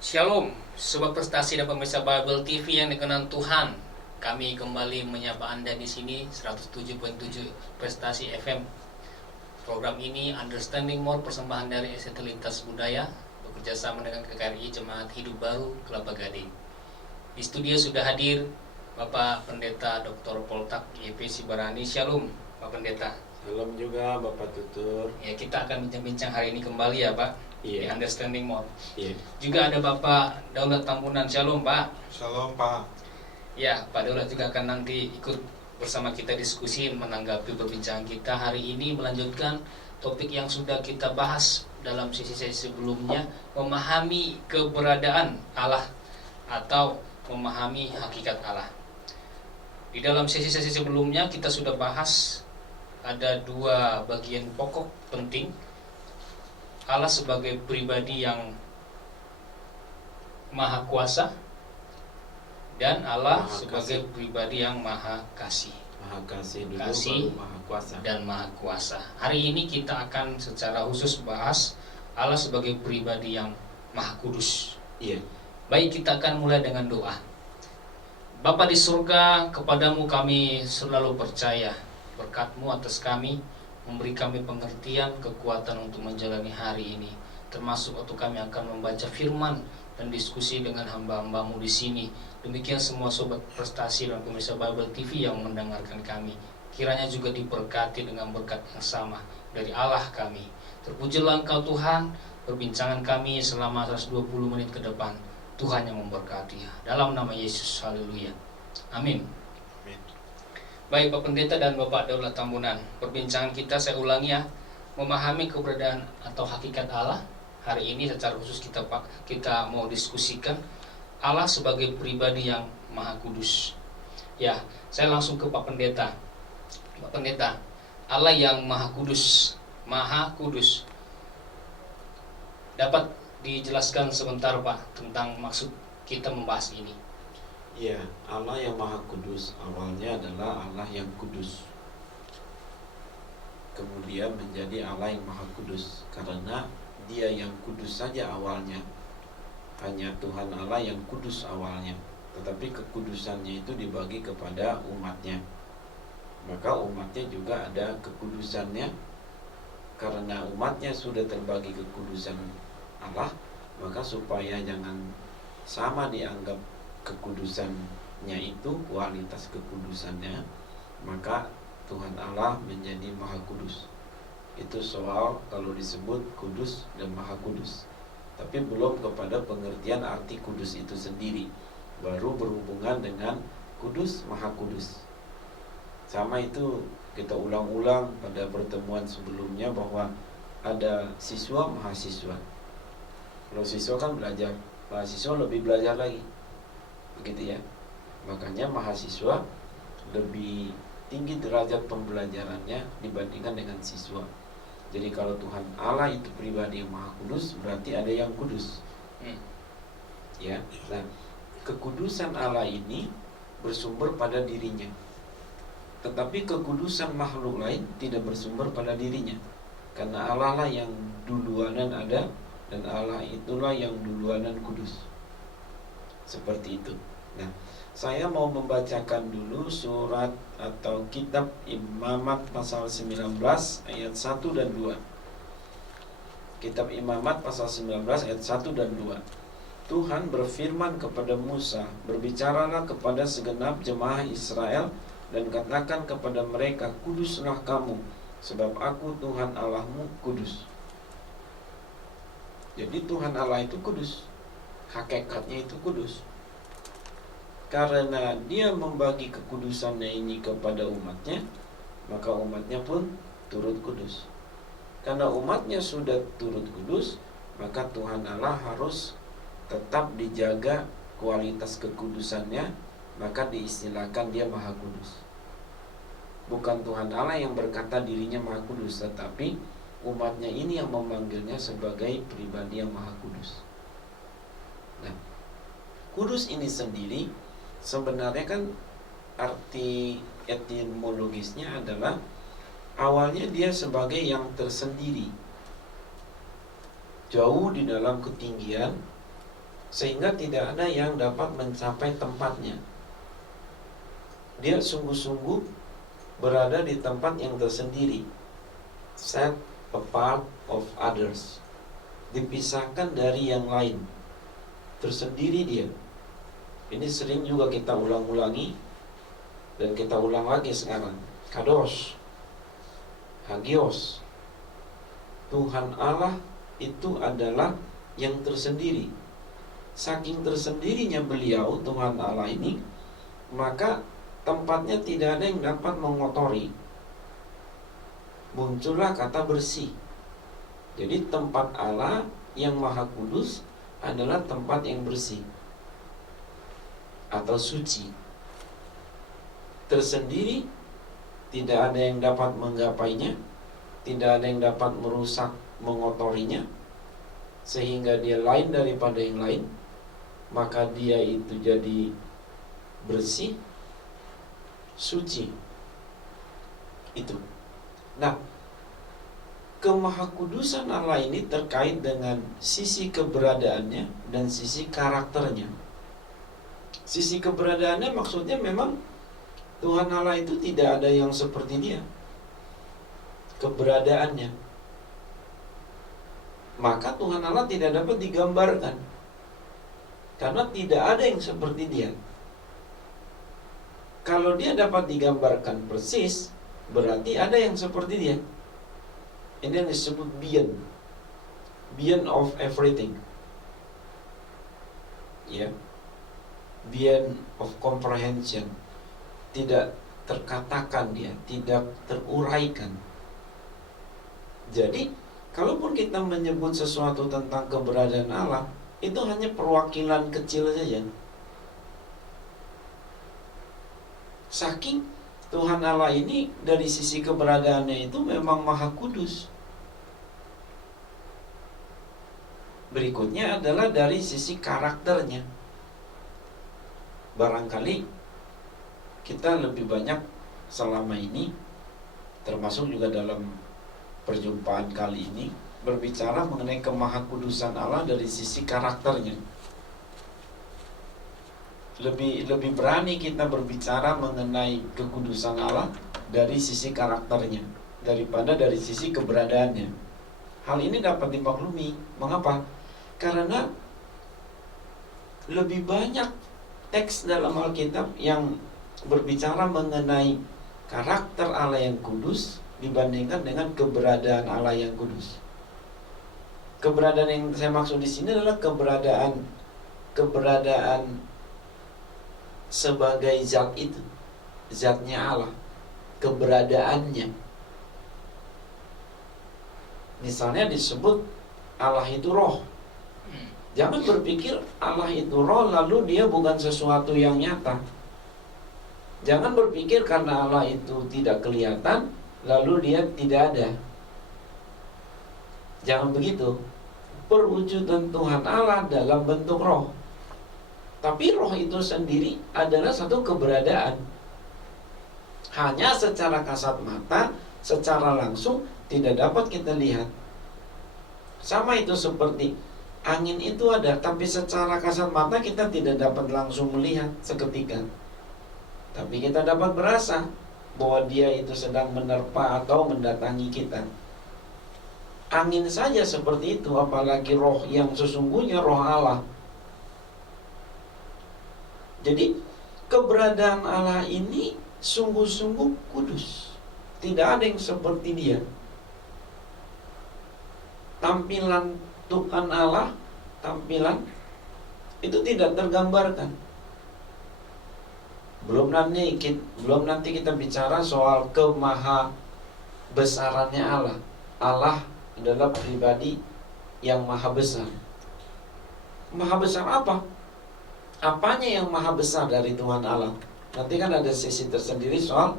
Shalom, sobat prestasi dan pemirsa Bible TV yang dikenal Tuhan. Kami kembali menyapa Anda di sini 107.7 Prestasi FM. Program ini Understanding More, persembahan dari Esentalitas Budaya, bekerja sama dengan KKRI Jemaat Hidup Baru Kelapa Gading. Di studio sudah hadir Bapak Pendeta Dr. Poltak YP Sibarani. Shalom, Pak Pendeta. Shalom juga Bapak Tutur. Ya, kita akan bincang-bincang hari ini kembali ya Pak. Di Iya. Understanding More. Iya. Juga ada Bapak Daulat Tambunan. Shalom Pak. Shalom Pak. Ya, Pak Daulat juga akan nanti ikut bersama kita diskusi menanggapi perbincangan kita hari ini, melanjutkan topik yang sudah kita bahas dalam sesi-sesi sebelumnya, memahami keberadaan Allah atau memahami hakikat Allah. Di dalam sesi-sesi sebelumnya kita sudah bahas ada dua bagian pokok penting. Allah sebagai pribadi yang maha kuasa dan Allah Maha sebagai kasih. pribadi yang maha kasih Maha kasih dulu Kasih. baru maha kuasa. dan maha kuasa. Hari ini kita akan secara khusus bahas Allah sebagai pribadi yang maha kudus. Iya. Baik, kita akan mulai dengan doa. Bapa di surga, kepadamu kami selalu percaya. Berkat-Mu atas kami, memberi kami pengertian, kekuatan untuk menjalani hari ini. Termasuk waktu kami akan membaca firman dan diskusi dengan hamba-hamba-Mu di sini. Demikian semua sobat prestasi dan pemirsa Bible TV yang mendengarkan kami. Kiranya juga diberkati dengan berkat yang sama dari Allah kami. Terpujilah Engkau Tuhan, perbincangan kami selama 120 menit ke depan. Tuhan yang memberkati. Dalam nama Yesus, haleluya. Amin. Amin. Baik Pak Pendeta dan Bapak Daulat Tambunan, perbincangan kita saya ulangi ya, memahami keberadaan atau hakikat Allah. Hari ini secara khusus kita mau diskusikan Allah sebagai pribadi yang maha kudus. Ya, saya langsung ke Pak Pendeta. Pak Pendeta, Allah yang maha kudus, dapat dijelaskan sebentar Pak tentang maksud kita membahas ini. Iya, Allah yang maha kudus awalnya adalah Allah yang kudus. Kemudian menjadi Allah yang maha kudus karena Dia yang kudus saja awalnya. Hanya Tuhan Allah yang kudus awalnya. Tetapi kekudusannya itu dibagi kepada umatnya. Maka umatnya juga ada kekudusannya. Karena umatnya sudah terbagi kekudusan Allah, maka supaya jangan sama dianggap kekudusannya itu, kualitas kekudusannya, maka Tuhan Allah menjadi maha kudus. Itu soal kalau disebut kudus dan maha kudus. Tapi belum kepada pengertian arti kudus itu sendiri. Baru berhubungan dengan kudus, maha kudus. Sama itu kita ulang-ulang pada pertemuan sebelumnya bahwa ada siswa, mahasiswa. Kalau siswa kan belajar, mahasiswa lebih belajar lagi, begitu ya. Makanya mahasiswa lebih tinggi derajat pembelajarannya dibandingkan dengan siswa. Jadi kalau Tuhan Allah itu pribadi yang maha kudus, berarti ada yang kudus. Ya, nah kekudusan Allah ini bersumber pada dirinya. Tetapi kekudusan makhluk lain tidak bersumber pada dirinya. Karena Allah lah yang duluanan ada, dan Allah itulah yang duluanan kudus. Seperti itu. Nah, saya mau membacakan dulu surat atau kitab Imamat pasal 19 ayat 1 dan 2. Kitab Imamat pasal 19 ayat 1 dan 2. Tuhan berfirman kepada Musa, "Berbicaralah kepada segenap jemaah Israel dan katakan kepada mereka, kuduslah kamu, sebab aku Tuhan Allahmu kudus." Jadi Tuhan Allah itu kudus. Hakikatnya itu kudus. Karena Dia membagi kekudusannya ini kepada umatnya, maka umatnya pun turut kudus. Karena umatnya sudah turut kudus, maka Tuhan Allah harus tetap dijaga kualitas kekudusannya, maka diistilahkan Dia maha kudus. Bukan Tuhan Allah yang berkata dirinya maha kudus, tetapi umatnya ini yang memanggilnya sebagai pribadi yang maha kudus. Nah, kudus ini sendiri sebenarnya kan arti etimologisnya adalah awalnya dia sebagai yang tersendiri, jauh di dalam ketinggian, sehingga tidak ada yang dapat mencapai tempatnya. Dia sungguh-sungguh berada di tempat yang tersendiri, set apart of others, dipisahkan dari yang lain, tersendiri dia. Ini sering juga kita ulang-ulangi, dan kita ulang lagi sekarang. Kadosh, Hagios, Tuhan Allah itu adalah yang tersendiri. Saking tersendirinya beliau, Tuhan Allah ini, maka tempatnya tidak ada yang dapat mengotori. Muncullah kata bersih. Jadi tempat Allah yang Maha Kudus adalah tempat yang bersih atau suci, tersendiri, tidak ada yang dapat menggapainya, tidak ada yang dapat merusak, mengotorinya, sehingga dia lain daripada yang lain, maka dia itu jadi bersih, suci. Itu. Nah, kemahakudusan Allah ini terkait dengan sisi keberadaannya dan sisi karakternya. Sisi keberadaannya maksudnya memang Tuhan Allah itu tidak ada yang seperti dia, keberadaannya. Maka Tuhan Allah tidak dapat digambarkan, karena tidak ada yang seperti dia. Kalau dia dapat digambarkan persis, berarti ada yang seperti dia. Ini yang disebut beyond of everything, ya, beyond of comprehension. Tidak terkatakan dia, tidak teruraikan. Jadi, kalaupun kita menyebut sesuatu tentang keberadaan Allah, itu hanya perwakilan kecil saja. Saking Tuhan Allah ini dari sisi keberadaannya itu memang Maha Kudus. Berikutnya adalah dari sisi karakternya. Barangkali kita lebih banyak selama ini, termasuk juga dalam perjumpaan kali ini, berbicara mengenai kemahakudusan Allah dari sisi karakternya. Lebih berani kita berbicara mengenai kekudusan Allah dari sisi karakternya daripada dari sisi keberadaannya. Hal ini dapat dimaklumi. Mengapa? Karena lebih banyak teks dalam Alkitab yang berbicara mengenai karakter Allah yang kudus dibandingkan dengan keberadaan Allah yang kudus. Keberadaan yang saya maksud di sini adalah keberadaan sebagai zat itu, zatnya Allah, keberadaannya. Misalnya disebut Allah itu roh. Jangan berpikir Allah itu roh lalu dia bukan sesuatu yang nyata. Jangan berpikir karena Allah itu tidak kelihatan lalu dia tidak ada. Jangan begitu. Perwujudan Tuhan Allah dalam bentuk roh. Tapi roh itu sendiri adalah satu keberadaan. Hanya secara kasat mata, secara langsung tidak dapat kita lihat. Sama itu seperti angin itu ada, tapi secara kasat mata kita tidak dapat langsung melihat seketika. Tapi kita dapat berasa bahwa dia itu sedang menerpa atau mendatangi kita. Angin saja seperti itu, apalagi roh yang sesungguhnya roh Allah. Jadi keberadaan Allah ini sungguh-sungguh kudus. Tidak ada yang seperti dia. Tampilan Tuhan Allah, tampilan itu tidak tergambarkan. Belum nanti kita bicara soal kemaha besarannya Allah. Allah adalah pribadi yang maha besar. Maha besar apa? Apanya yang maha besar dari Tuhan Allah? Nanti kan ada sesi tersendiri soal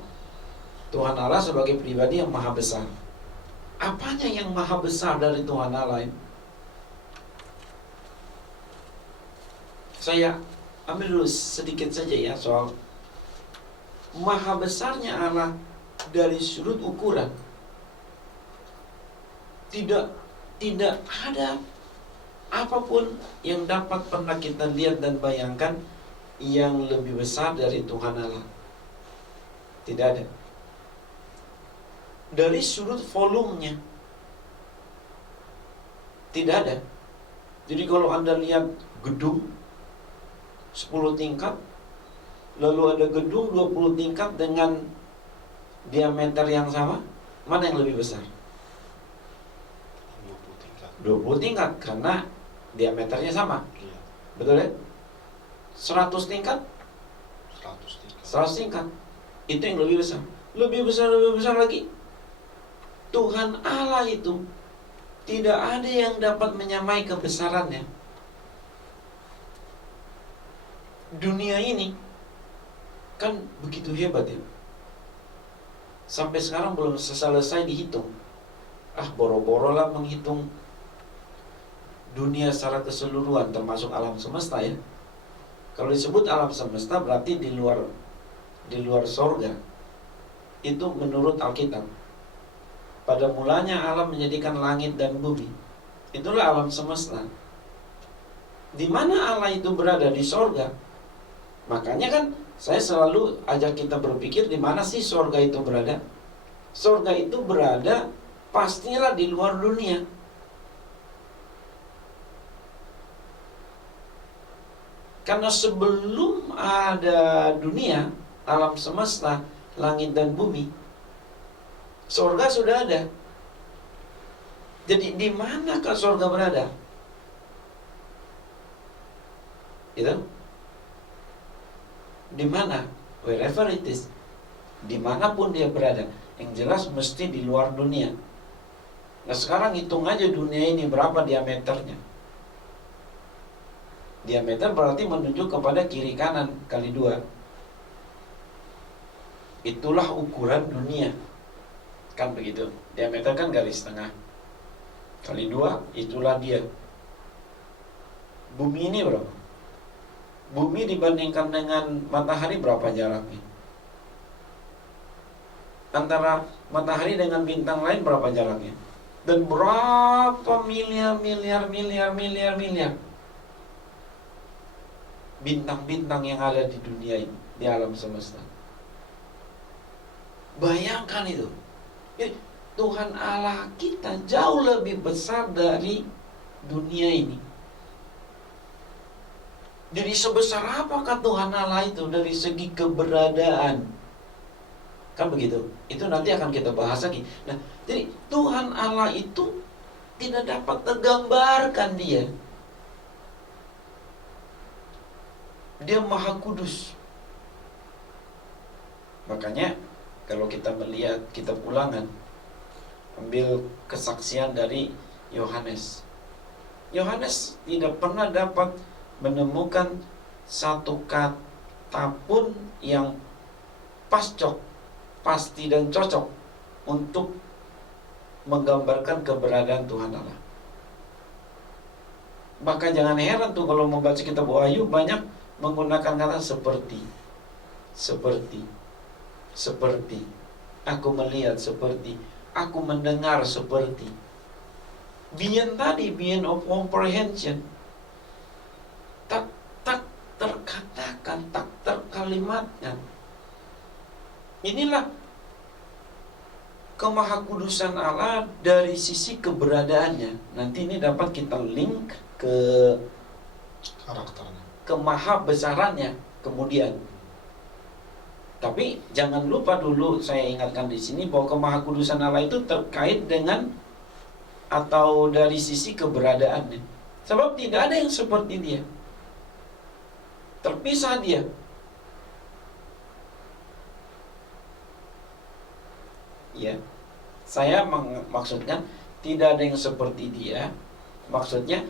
Tuhan Allah sebagai pribadi yang maha besar. Apanya yang maha besar dari Tuhan Allah ini? Saya ambil dulu sedikit saja ya soal maha besarnya Allah dari sudut ukuran. Tidak ada apapun yang dapat pernah kita lihat dan bayangkan yang lebih besar dari Tuhan Allah. Tidak ada. Dari sudut volumenya, tidak ada. Jadi kalau Anda lihat gedung 10 tingkat, lalu ada gedung 20 tingkat dengan diameter yang sama, mana yang lebih besar? 20 tingkat. 20 tingkat, karena diameternya sama. Iya, Betul ya? 100 tingkat, 100 tingkat. 100 tingkat. Itu yang lebih besar. Lebih besar lagi. Tuhan Allah itu tidak ada yang dapat menyamai kebesarannya. Dunia ini kan begitu hebat ya. Sampai sekarang belum selesai dihitung. Boro-boro lah menghitung dunia secara keseluruhan, termasuk alam semesta ya. Kalau disebut alam semesta berarti di luar sorga. Itu menurut Alkitab. Pada mulanya Allah menjadikan langit dan bumi. Itulah alam semesta. Di mana Allah itu berada? Di sorga. Makanya kan saya selalu ajak kita berpikir, di mana sih sorga itu berada? Sorga itu berada pastilah di luar dunia. Karena sebelum ada dunia, alam semesta, langit dan bumi, sorga sudah ada. Jadi di manakah sorga berada? Itu di mana? Wherever it is, dimanapun dia berada. Yang jelas mesti di luar dunia. Nah sekarang hitung aja dunia ini berapa diameternya. Diameter berarti menunjuk kepada kiri kanan kali 2. Itulah ukuran dunia. Kan begitu. Diameter kan garis tengah kali 2, itulah dia. Bumi ini berapa? Bumi dibandingkan dengan matahari berapa jaraknya? Antara matahari dengan bintang lain berapa jaraknya? Dan berapa miliar bintang-bintang yang ada di dunia ini, di alam semesta. Bayangkan itu. Jadi, Tuhan Allah kita jauh lebih besar dari dunia ini. Jadi sebesar apakah Tuhan Allah itu dari segi keberadaan? Kan begitu. Itu nanti akan kita bahas lagi. Nah, jadi Tuhan Allah itu tidak dapat tergambarkan dia. Dia Maha Kudus. Makanya kalau kita melihat kitab Ulangan, ambil kesaksian dari Yohanes. Yohanes tidak pernah dapat menemukan satu kata pun yang pasti dan cocok untuk menggambarkan keberadaan Tuhan Allah. Maka jangan heran tuh kalau membaca kitab Wahyu banyak menggunakan kata seperti, aku melihat seperti, aku mendengar seperti. Beyond tadi, beyond of comprehension, tak terkatakan, tak terkalimatkan. Inilah kemahakudusan Allah dari sisi keberadaannya. Nanti ini dapat kita link ke Karakternya. kemahabesarannya kemudian. Tapi jangan lupa dulu saya ingatkan di sini bahwa kemahakudusan Allah itu terkait dengan atau dari sisi keberadaannya. Sebab tidak ada yang seperti dia. Terpisah dia. Ya. Saya maksudkan tidak ada yang seperti dia. Maksudnya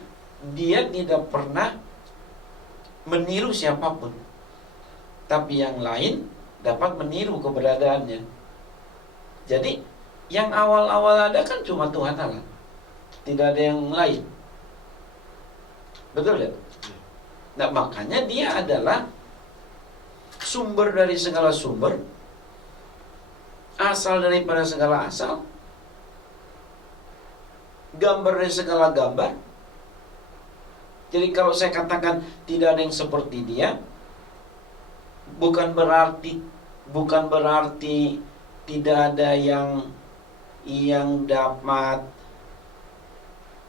dia tidak pernah meniru siapapun. Tapi yang lain dapat meniru keberadaannya. Jadi yang awal-awal ada kan cuma Tuhan Allah. Tidak ada yang lain. Betul ya? Nah, makanya dia adalah sumber dari segala sumber, asal daripada segala asal, gambar dari segala gambar, Jadi kalau saya katakan tidak ada yang seperti dia, bukan berarti tidak ada yang dapat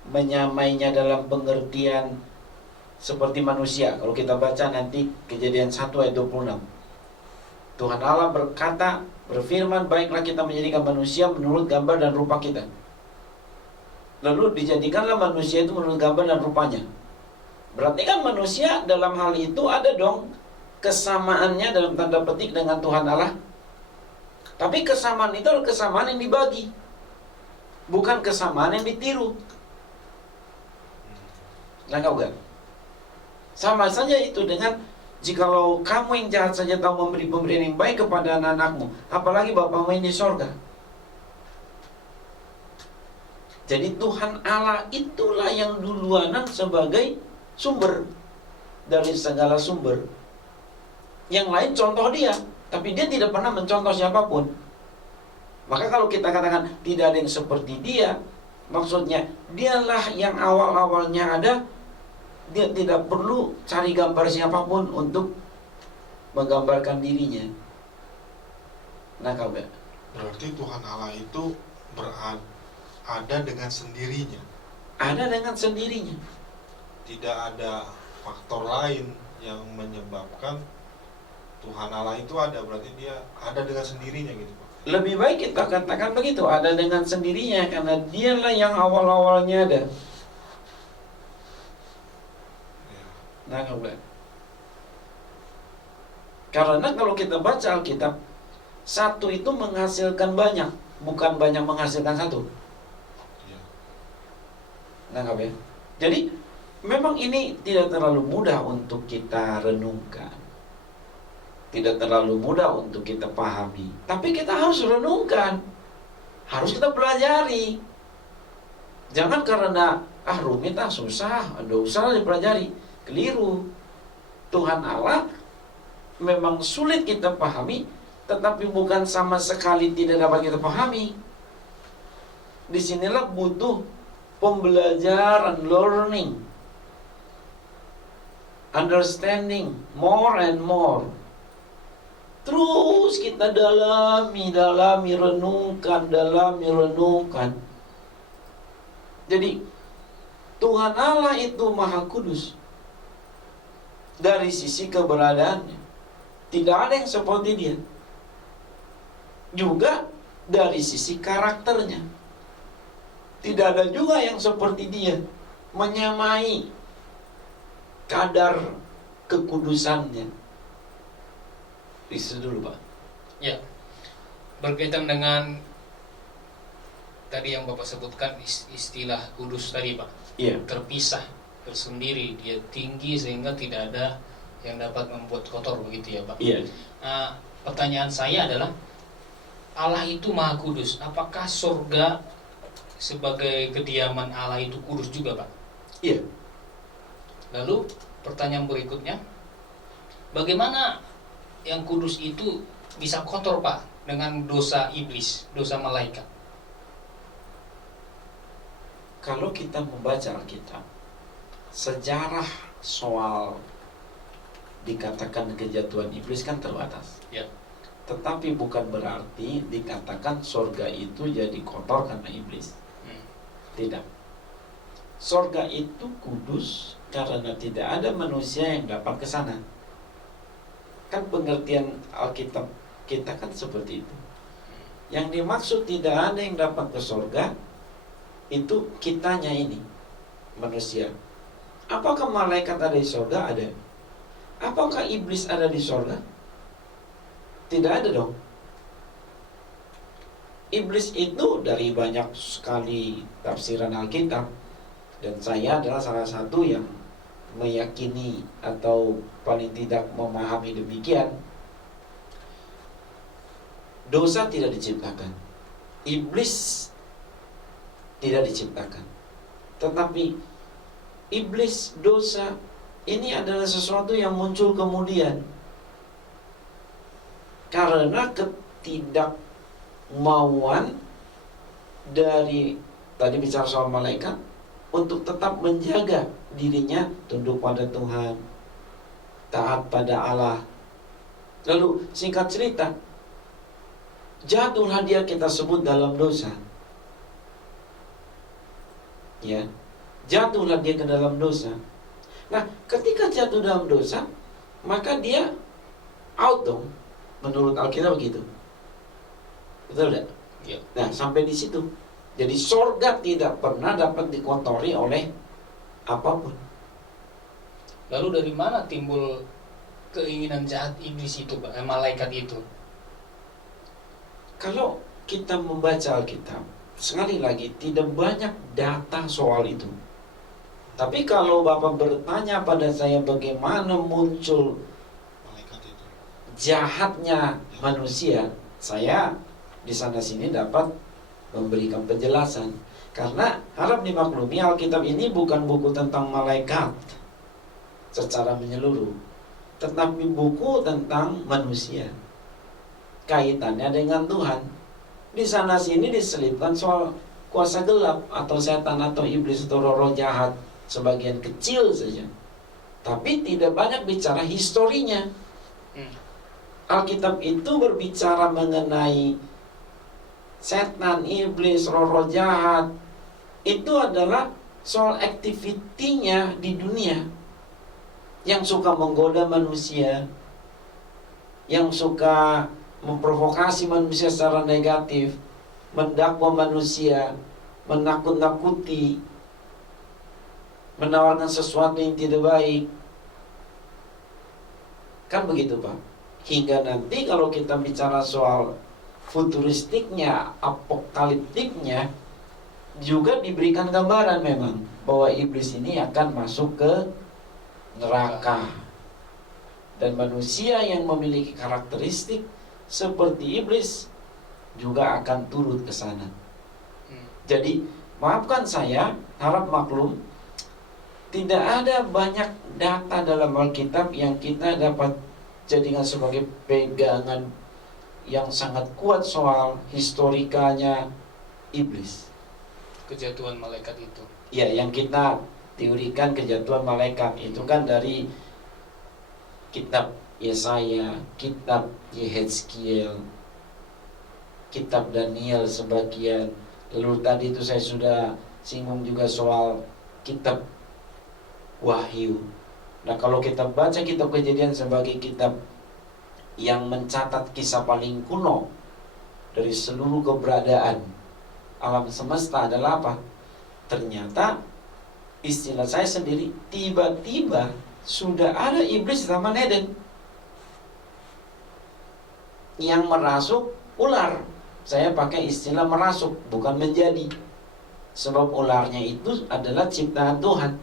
menyamainya dalam pengertian seperti manusia. Kalau kita baca nanti Kejadian 1 ayat 26, Tuhan Allah berkata, berfirman, baiklah kita menjadikan manusia menurut gambar dan rupa kita. Lalu dijadikanlah manusia itu menurut gambar dan rupanya. Berarti kan manusia dalam hal itu ada dong kesamaannya dalam tanda petik dengan Tuhan Allah. Tapi kesamaan itu adalah kesamaan yang dibagi, bukan kesamaan yang ditiru. Nangkap gak? Sama saja itu dengan jikalau kamu yang jahat saja tahu memberi pemberian yang baik kepada anak-anakmu, apalagi Bapamu yang di sorga. Jadi Tuhan Allah itulah yang duluanan sebagai sumber dari segala sumber. Yang lain contoh dia, tapi dia tidak pernah mencontoh siapapun. Maka kalau kita katakan tidak ada yang seperti dia, maksudnya dialah yang awal-awalnya ada. Dia tidak perlu cari gambar siapapun untuk menggambarkan dirinya. Nah, kabar. Berarti Tuhan Allah itu ada dengan sendirinya. Ada dengan sendirinya. Tidak ada faktor lain yang menyebabkan Tuhan Allah itu ada. Berarti dia ada dengan sendirinya gitu, Pak. Lebih baik kita katakan begitu, ada dengan sendirinya, karena dialah yang awal-awalnya ada. Nah, kabar. Karena kalau kita baca Alkitab, satu itu menghasilkan banyak, bukan banyak menghasilkan satu. Ya. Nah, kabar. Jadi memang ini tidak terlalu mudah untuk kita renungkan, tidak terlalu mudah untuk kita pahami. Tapi kita harus renungkan, harus kita pelajari. Jangan karena rumit, susah, ada usaha dipelajari. Keliru. Tuhan Allah memang sulit kita pahami, tetapi bukan sama sekali tidak dapat kita pahami. Disinilah butuh pembelajaran, learning, understanding, more and more. Terus kita dalami, renungkan. Jadi Tuhan Allah itu Maha Kudus. Dari sisi keberadaannya tidak ada yang seperti dia. Juga dari sisi karakternya tidak ada juga yang seperti dia, menyamai kadar kekudusannya. Bisa dulu, Pak. Ya, berkaitan dengan tadi yang Bapak sebutkan istilah kudus tadi, Pak. Iya. Terpisah, tersendiri, dia tinggi sehingga tidak ada yang dapat membuat kotor, begitu ya, Pak. Iya. Pertanyaan saya adalah, Allah itu Maha Kudus. Apakah surga sebagai kediaman Allah itu kudus juga, Pak? Iya. Lalu pertanyaan berikutnya, bagaimana yang kudus itu bisa kotor, Pak, dengan dosa iblis, dosa malaikat? Kalau kita membaca Alkitab, sejarah soal dikatakan kejatuhan iblis kan terbatas. Ya. Tetapi bukan berarti dikatakan sorga itu jadi kotor karena iblis. Tidak. Sorga itu kudus karena tidak ada manusia yang dapat ke sana. Kan pengertian Alkitab kita kan seperti itu. Yang dimaksud tidak ada yang dapat ke sorga itu kitanya ini, manusia. Apakah malaikat ada di sorga? Ada. Apakah iblis ada di sorga? Tidak ada dong. Iblis itu dari banyak sekali tafsiran Alkitab, dan saya adalah salah satu yang meyakini atau paling tidak memahami demikian. Dosa tidak diciptakan, iblis tidak diciptakan. Tetapi iblis, dosa ini adalah sesuatu yang muncul kemudian karena ketidakmauan dari, tadi bicara soal malaikat, untuk tetap menjaga dirinya tunduk pada Tuhan, taat pada Allah. Lalu singkat cerita, jatuhlah dia kita sebut dalam dosa. Ya, jatuhlah dia ke dalam dosa. Nah, ketika jatuh dalam dosa, maka dia out dong, menurut Alkitab begitu. Betul tidak? Ya. Nah, sampai di situ. Jadi sorga tidak pernah dapat dikotori oleh apapun. Lalu dari mana timbul keinginan jahat iblis itu, Pak? Malaikat itu? Kalau kita membaca Alkitab, sekali lagi tidak banyak data soal itu. Tapi kalau Bapak bertanya pada saya bagaimana muncul Malaikat itu. jahatnya manusia, saya di sana sini dapat memberikan penjelasan. Karena harap dimaklumi, Alkitab ini bukan buku tentang malaikat secara menyeluruh, tetapi buku tentang manusia, kaitannya dengan Tuhan. Di sana sini diselipkan soal kuasa gelap atau setan atau iblis atau roh-roh jahat, sebagian kecil saja, tapi tidak banyak bicara historinya. Alkitab itu berbicara mengenai setan, iblis, roh-roh jahat. Itu adalah soal aktivitinya di dunia, yang suka menggoda manusia, yang suka memprovokasi manusia secara negatif, mendakwa manusia, menakut-nakuti, menawarkan sesuatu yang tidak baik. Kan begitu, Pak? Hingga nanti kalau kita bicara soal futuristiknya, apokaliptiknya, juga diberikan gambaran memang bahwa iblis ini akan masuk ke neraka. Dan manusia yang memiliki karakteristik seperti iblis juga akan turut ke sana. Jadi, maafkan saya, harap maklum, tidak ada banyak data dalam Alkitab yang kita dapat jadikan sebagai pegangan yang sangat kuat soal historikanya iblis. Kejatuhan malaikat itu. Ya, yang kita teorikan kejatuhan malaikat itu kan dari kitab Yesaya, kitab Yehezkiel, kitab Daniel sebagian. Lalu tadi itu saya sudah singgung juga soal kitab Wahyu. Nah, kalau kita baca kitab Kejadian sebagai kitab yang mencatat kisah paling kuno dari seluruh keberadaan alam semesta adalah apa? Ternyata istilah saya sendiri, tiba-tiba sudah ada iblis di Taman Eden yang merasuk ular. Saya pakai istilah merasuk, bukan menjadi. Sebab ularnya itu adalah ciptaan Tuhan,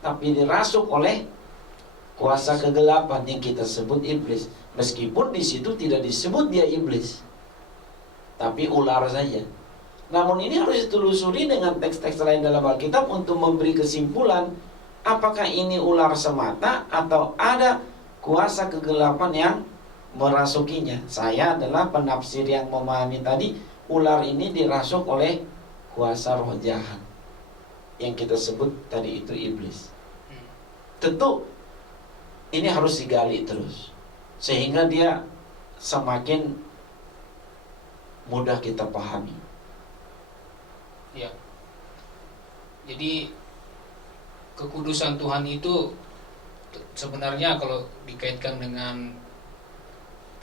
tapi dirasuk oleh kuasa kegelapan yang kita sebut iblis. Meskipun di situ tidak disebut dia iblis, tapi ular saja. Namun ini harus ditelusuri dengan teks-teks lain dalam Alkitab untuk memberi kesimpulan apakah ini ular semata atau ada kuasa kegelapan yang merasukinya. Saya adalah penafsir yang memahami tadi, ular ini dirasuk oleh kuasa roh jahat yang kita sebut tadi itu iblis. Tentu ini harus digali terus sehingga dia semakin mudah kita pahami. Ya. Jadi kekudusan Tuhan itu sebenarnya kalau dikaitkan dengan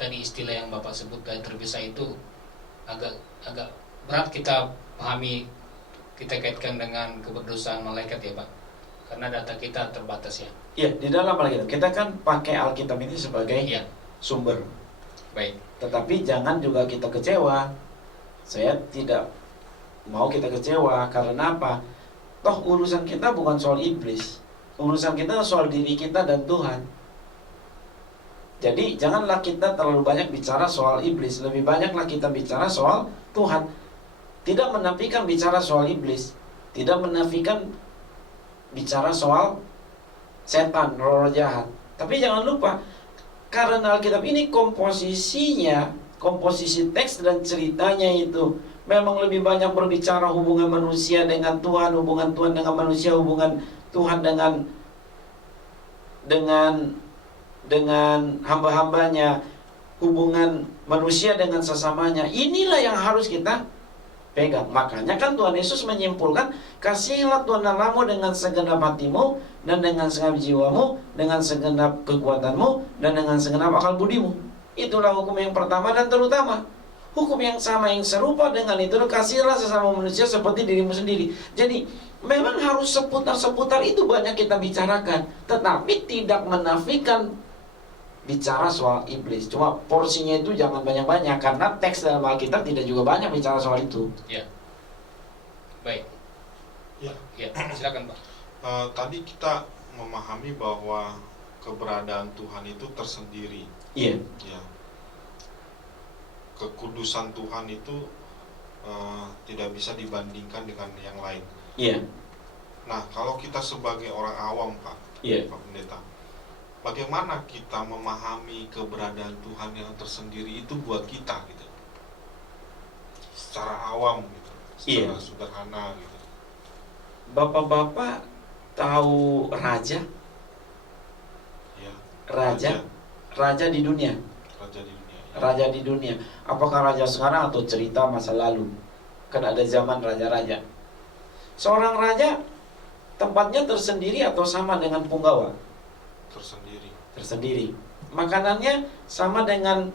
tadi istilah yang Bapak sebut gaya terpisah itu agak berat kita pahami, kita kaitkan dengan keberdosaan malaikat ya Pak, karena data kita terbatas ya. Ya, di dalam Alkitab kita kan pakai Alkitab ini sebagai sumber. Baik. Tetapi jangan juga kita kecewa. Saya tidak mau kita kecewa. Karena apa? Toh urusan kita bukan soal iblis, urusan kita soal diri kita dan Tuhan. Jadi janganlah kita terlalu banyak bicara soal iblis, lebih banyaklah kita bicara soal Tuhan. Tidak menafikan bicara soal iblis, tidak menafikan bicara soal setan, roh jahat. Tapi jangan lupa, karena Alkitab ini komposisinya, komposisi teks dan ceritanya itu memang lebih banyak berbicara hubungan manusia dengan Tuhan, hubungan Tuhan dengan manusia, hubungan Tuhan dengan hamba-hambanya, hubungan manusia dengan sesamanya. Inilah yang harus kita pegang. Makanya kan Tuhan Yesus menyimpulkan, kasihilah Tuhan Allahmu dengan segenap hatimu, dan dengan segenap jiwamu, dengan segenap kekuatanmu, dan dengan segenap akal budimu. Itulah hukum yang pertama dan terutama. Hukum yang sama, yang serupa dengan itu, kasihilah sesama manusia seperti dirimu sendiri. Jadi memang harus seputar-seputar itu banyak kita bicarakan, tetapi tidak menafikan bicara soal iblis. Cuma porsinya itu jangan banyak-banyak, karena teks dalam Alkitab tidak juga banyak bicara soal itu. Ya. Baik. Ya. Ya, silakan Pak. Tadi kita memahami bahwa keberadaan Tuhan itu tersendiri. Iya. Ya. Kekudusan Tuhan itu tidak bisa dibandingkan dengan yang lain. Iya. Nah, kalau kita sebagai orang awam, Pak, Iya. Pak Pendeta, bagaimana kita memahami keberadaan Tuhan yang tersendiri itu buat kita gitu, secara awam gitu, secara sederhana gitu. Bapak-bapak tahu raja? Ya. Raja di dunia. Raja di dunia. Ya. Raja di dunia. Apakah raja sekarang atau cerita masa lalu? Kan ada zaman raja-raja. Seorang raja tempatnya tersendiri atau sama dengan punggawa? Tersendiri. Makanannya sama dengan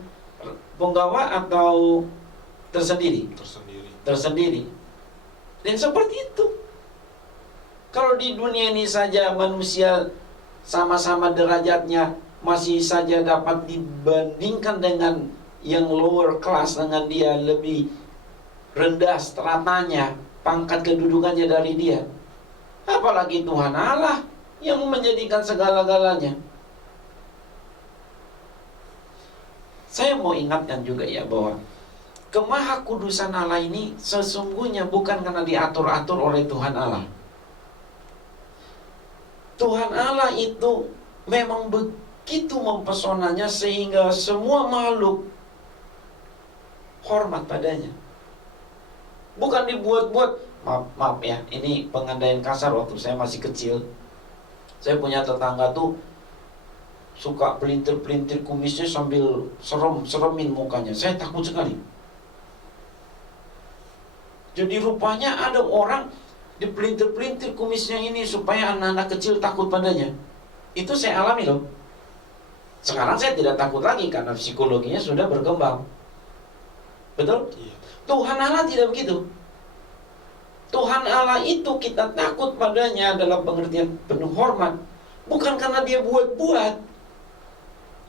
punggawa atau tersendiri? Tersendiri. Dan seperti itu. Kalau di dunia ini saja manusia sama-sama derajatnya masih saja dapat dibandingkan dengan yang lower class, dengan dia lebih rendah stratanya, pangkat kedudukannya dari dia. Apalagi Tuhan Allah yang menjadikan segala-galanya. Saya mau ingatkan juga ya bahwa kemahakudusan Allah ini sesungguhnya bukan karena diatur-atur oleh Tuhan Allah. Tuhan Allah itu memang begitu mempesonanya sehingga semua makhluk hormat padanya. Bukan dibuat-buat. Maaf ya, ini pengandaian kasar waktu saya masih kecil. Saya punya tetangga tuh suka pelintir-pelintir kumisnya sambil seremin mukanya. Saya takut sekali. Jadi rupanya ada orang dipelintir-pelintir kumisnya ini supaya anak-anak kecil takut padanya. Itu saya alami loh. Sekarang saya tidak takut lagi karena psikologinya sudah berkembang. Betul? Iya. Tuhan Allah tidak begitu. Tuhan Allah itu kita takut padanya dalam pengertian penuh hormat, bukan karena dia buat-buat.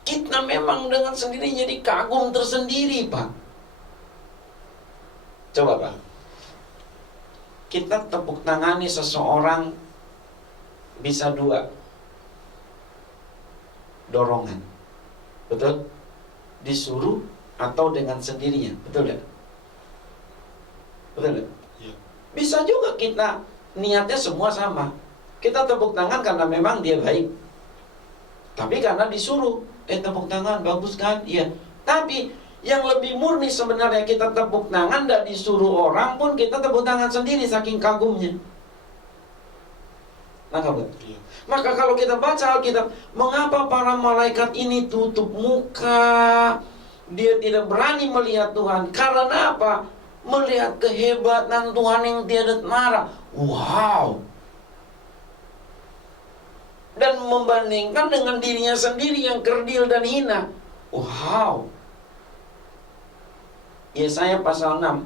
Kita memang dengan sendirinya jadi kagum tersendiri, Pak. Coba, Pak. Kita tepuk tangani seseorang bisa dua dorongan. Betul? Disuruh atau dengan sendirinya. Betul tidak? Betul tidak? Iya. Bisa juga kita niatnya semua sama. Kita tepuk tangan karena memang dia baik. Tapi karena disuruh, tepuk tangan, bagus kan? Iya. Tapi yang lebih murni sebenarnya kita tepuk tangan dan disuruh orang pun kita tepuk tangan sendiri saking kagumnya. Nangkap gak? Iya. Maka kalau kita baca Alkitab, mengapa para malaikat ini tutup muka? Dia tidak berani melihat Tuhan. Karena apa? Melihat kehebatan Tuhan yang tiada tara. Wow. Dan membandingkan dengan dirinya sendiri yang kerdil dan hina. Wow. Yesaya pasal 6.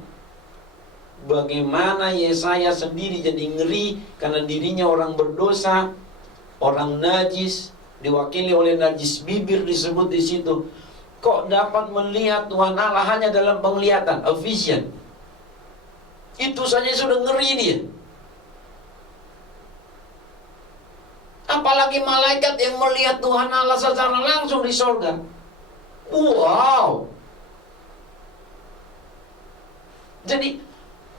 Bagaimana Yesaya sendiri jadi ngeri karena dirinya orang berdosa, orang najis, diwakili oleh najis bibir disebut di situ. Kok dapat melihat Tuhan Allah hanya dalam penglihatan, a vision? Itu saja sudah ngeri dia. Apalagi malaikat yang melihat Tuhan Allah secara langsung di sorga. Wow. Jadi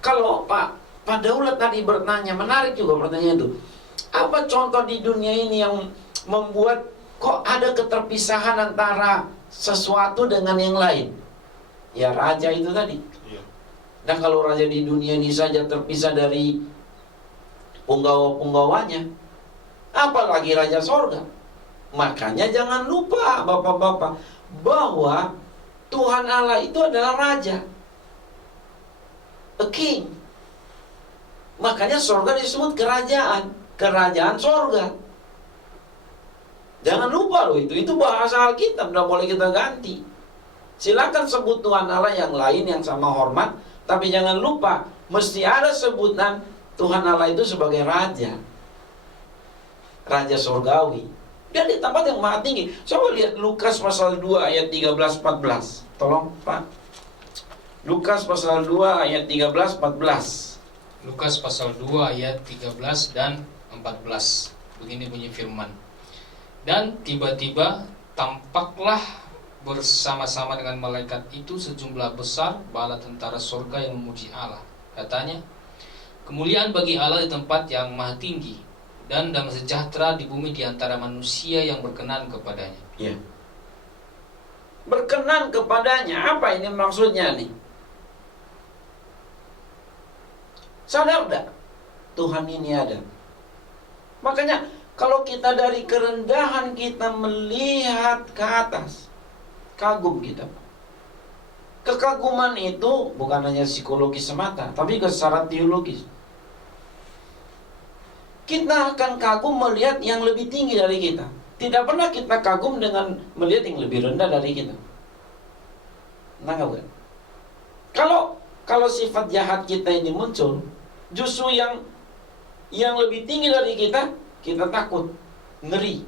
kalau Pak Daulat tadi bertanya, menarik juga pertanyaan itu. Apa contoh di dunia ini yang membuat kok ada keterpisahan antara sesuatu dengan yang lain? Ya raja itu tadi. Iya. Dan kalau raja di dunia ini saja terpisah dari penggawa-penggawanya, apalagi raja sorga. Makanya jangan lupa bapak-bapak, bahwa Tuhan Allah itu adalah raja, a king. Makanya sorga disebut kerajaan, kerajaan sorga. Jangan lupa loh, itu bahasa Alkitab, tidak boleh kita ganti. Silakan sebut Tuhan Allah yang lain yang sama hormat, tapi jangan lupa mesti ada sebutan Tuhan Allah itu sebagai raja, raja sorgawi. Dan di tempat yang maha tinggi. Coba lihat Lukas pasal 2 ayat 13-14. Tolong Pak. Lukas pasal 2 ayat 13-14. Lukas pasal 2 ayat 13 dan 14. Begini bunyi firman. Dan tiba-tiba tampaklah bersama-sama dengan malaikat itu sejumlah besar bala tentara surga yang memuji Allah. Katanya, kemuliaan bagi Allah di tempat yang maha tinggi, dan damai sejahtera di bumi di antara manusia yang berkenan kepadanya. Ya. Berkenan kepadanya, apa ini maksudnya nih? Sadar tak? Tuhan ini ada. Makanya kalau kita dari kerendahan kita melihat ke atas, kagum kita. Kekaguman itu bukan hanya psikologis semata, tapi secara teologis. Kita akan kagum melihat yang lebih tinggi dari kita. Tidak pernah kita kagum dengan melihat yang lebih rendah dari kita. Nangkap kan? Kalau sifat jahat kita ini muncul, justru yang lebih tinggi dari kita takut, ngeri.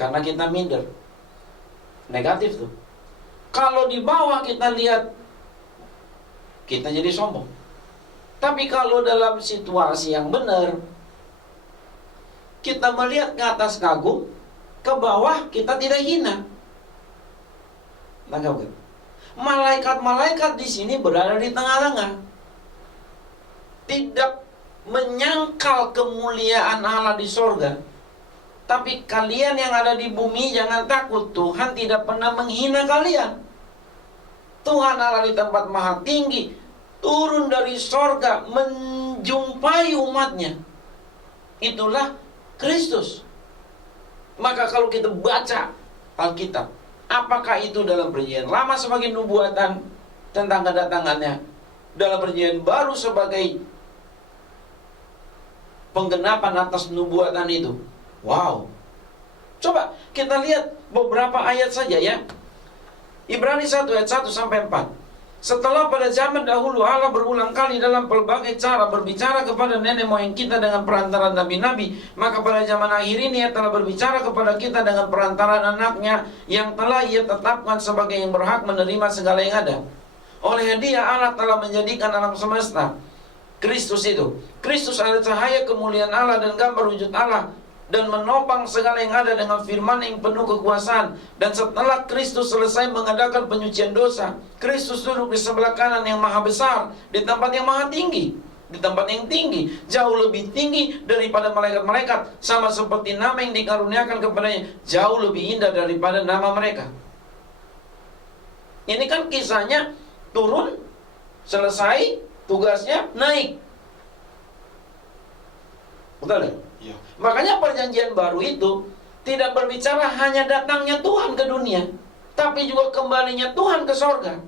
Karena kita minder. Negatif tuh. Kalau di bawah kita lihat, kita jadi sombong. Tapi kalau dalam situasi yang benar, kita melihat ke atas kagum, ke bawah kita tidak hina. Nangkap kan? Malaikat-malaikat di sini berada di tengah-tengah. Tidak menyangkal kemuliaan Allah di sorga. Tapi kalian yang ada di bumi jangan takut, Tuhan tidak pernah menghina kalian. Tuhan Allah di tempat maha tinggi turun dari sorga menjumpai umatnya. Itulah Kristus. Maka kalau kita baca Alkitab, apakah itu dalam perjanjian lama sebagai nubuatan tentang kedatangannya, dalam perjanjian baru sebagai penggenapan atas nubuatan itu. Wow. Coba kita lihat beberapa ayat saja ya. Ibrani 1 ayat 1 sampai 4. Setelah pada zaman dahulu Allah berulang kali dalam pelbagai cara berbicara kepada nenek moyang kita dengan perantaraan nabi-nabi, maka pada zaman akhir ini Ia telah berbicara kepada kita dengan perantaraan anaknya yang telah Ia tetapkan sebagai yang berhak menerima segala yang ada. Oleh Dia Allah telah menjadikan alam semesta, Kristus itu. Kristus adalah cahaya kemuliaan Allah dan gambar wujud Allah, dan menopang segala yang ada dengan firman yang penuh kekuasaan. Dan setelah Kristus selesai mengadakan penyucian dosa, Kristus duduk di sebelah kanan yang maha besar, di tempat yang maha tinggi, di tempat yang tinggi, jauh lebih tinggi daripada malaikat-malaikat, sama seperti nama yang dikaruniakan kepadanya jauh lebih indah daripada nama mereka. Ini kan kisahnya turun, selesai tugasnya, naik. Betul ya? Ya. Makanya perjanjian baru itu tidak berbicara hanya datangnya Tuhan ke dunia, tapi juga kembalinya Tuhan ke sorga.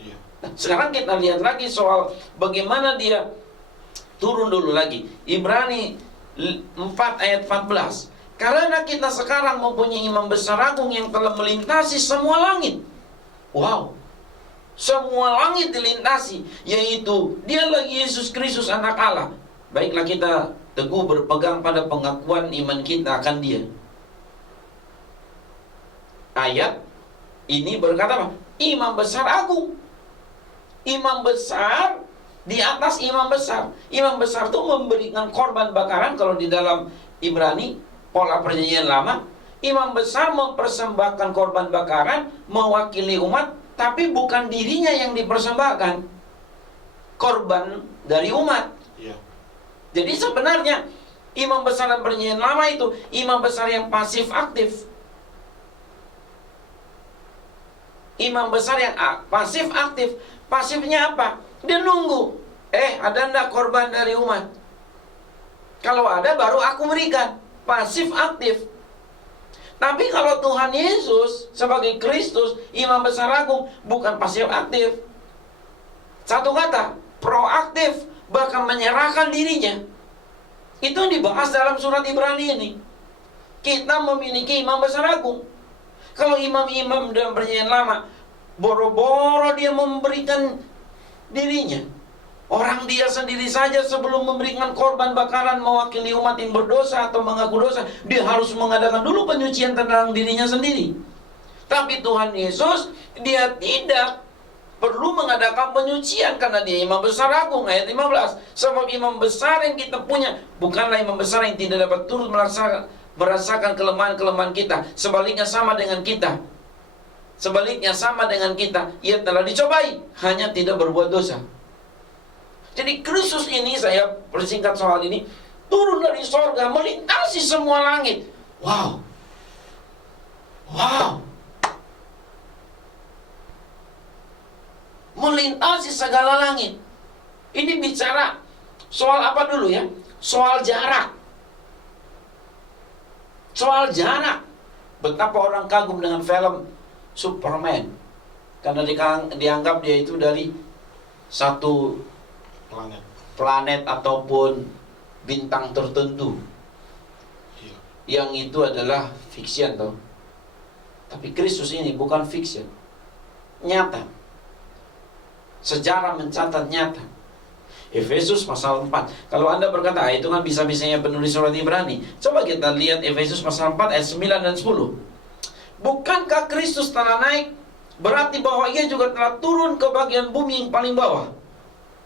Iya. Nah, sekarang kita lihat lagi soal bagaimana Dia turun dulu lagi. Ibrani 4 ayat 14. Karena kita sekarang mempunyai imam besar agung yang telah melintasi semua langit. Wow. Semua langit dilintasi, yaitu Dialah Yesus Kristus anak Allah. Baiklah kita teguh berpegang pada pengakuan iman kita akan Dia. Ayat ini berkata apa? Imam besar agung. Imam besar di atas imam besar. Imam besar itu memberikan korban bakaran. Kalau di dalam Ibrani, pola perjanjian lama, imam besar mempersembahkan korban bakaran mewakili umat, tapi bukan dirinya yang dipersembahkan, korban dari umat. Iya. Jadi sebenarnya imam besar dan perjanjian lama itu imam besar yang pasif aktif. Imam besar yang pasif aktif. Pasifnya apa? Dia nunggu. Ada enggak korban dari umat? Kalau ada baru aku berikan. Pasif aktif. Tapi kalau Tuhan Yesus sebagai Kristus, Imam besar agung, bukan pasif aktif. Satu kata, proaktif, bahkan menyerahkan dirinya. Itu yang dibahas dalam surat Ibrani ini. Kita memiliki imam besar agung. Kalau imam-imam dalam perjanjian lama, boro-boro dia memberikan dirinya. Orang dia sendiri saja sebelum memberikan korban bakaran mewakili umat yang berdosa atau mengaku dosa, dia harus mengadakan dulu penyucian tentang dirinya sendiri. Tapi Tuhan Yesus, dia tidak perlu mengadakan penyucian karena dia imam besar agung. Ayat 15. Sebab imam besar yang kita punya bukanlah imam besar yang tidak dapat turut merasakan kelemahan-kelemahan kita. Sebaliknya sama dengan kita. Ia telah dicobai, hanya tidak berbuat dosa. Jadi Kristus ini, saya persingkat soal ini, turun dari sorga, melintasi semua langit. Wow. Melintasi segala langit. Ini bicara soal apa dulu ya? Soal jarak. Betapa orang kagum dengan film Superman, karena dianggap dia itu dari satu planet ataupun bintang tertentu. Yang itu adalah fiction toh. Tapi Kristus ini bukan fiction, nyata. Sejarah mencatat nyata. Efesus pasal 4. Kalau Anda berkata, itu kan bisa-bisanya penulis surat Ibrani. Coba kita lihat Efesus pasal 4 ayat 9 dan 10. Bukankah Kristus telah naik? Berarti bahwa ia juga telah turun ke bagian bumi yang paling bawah.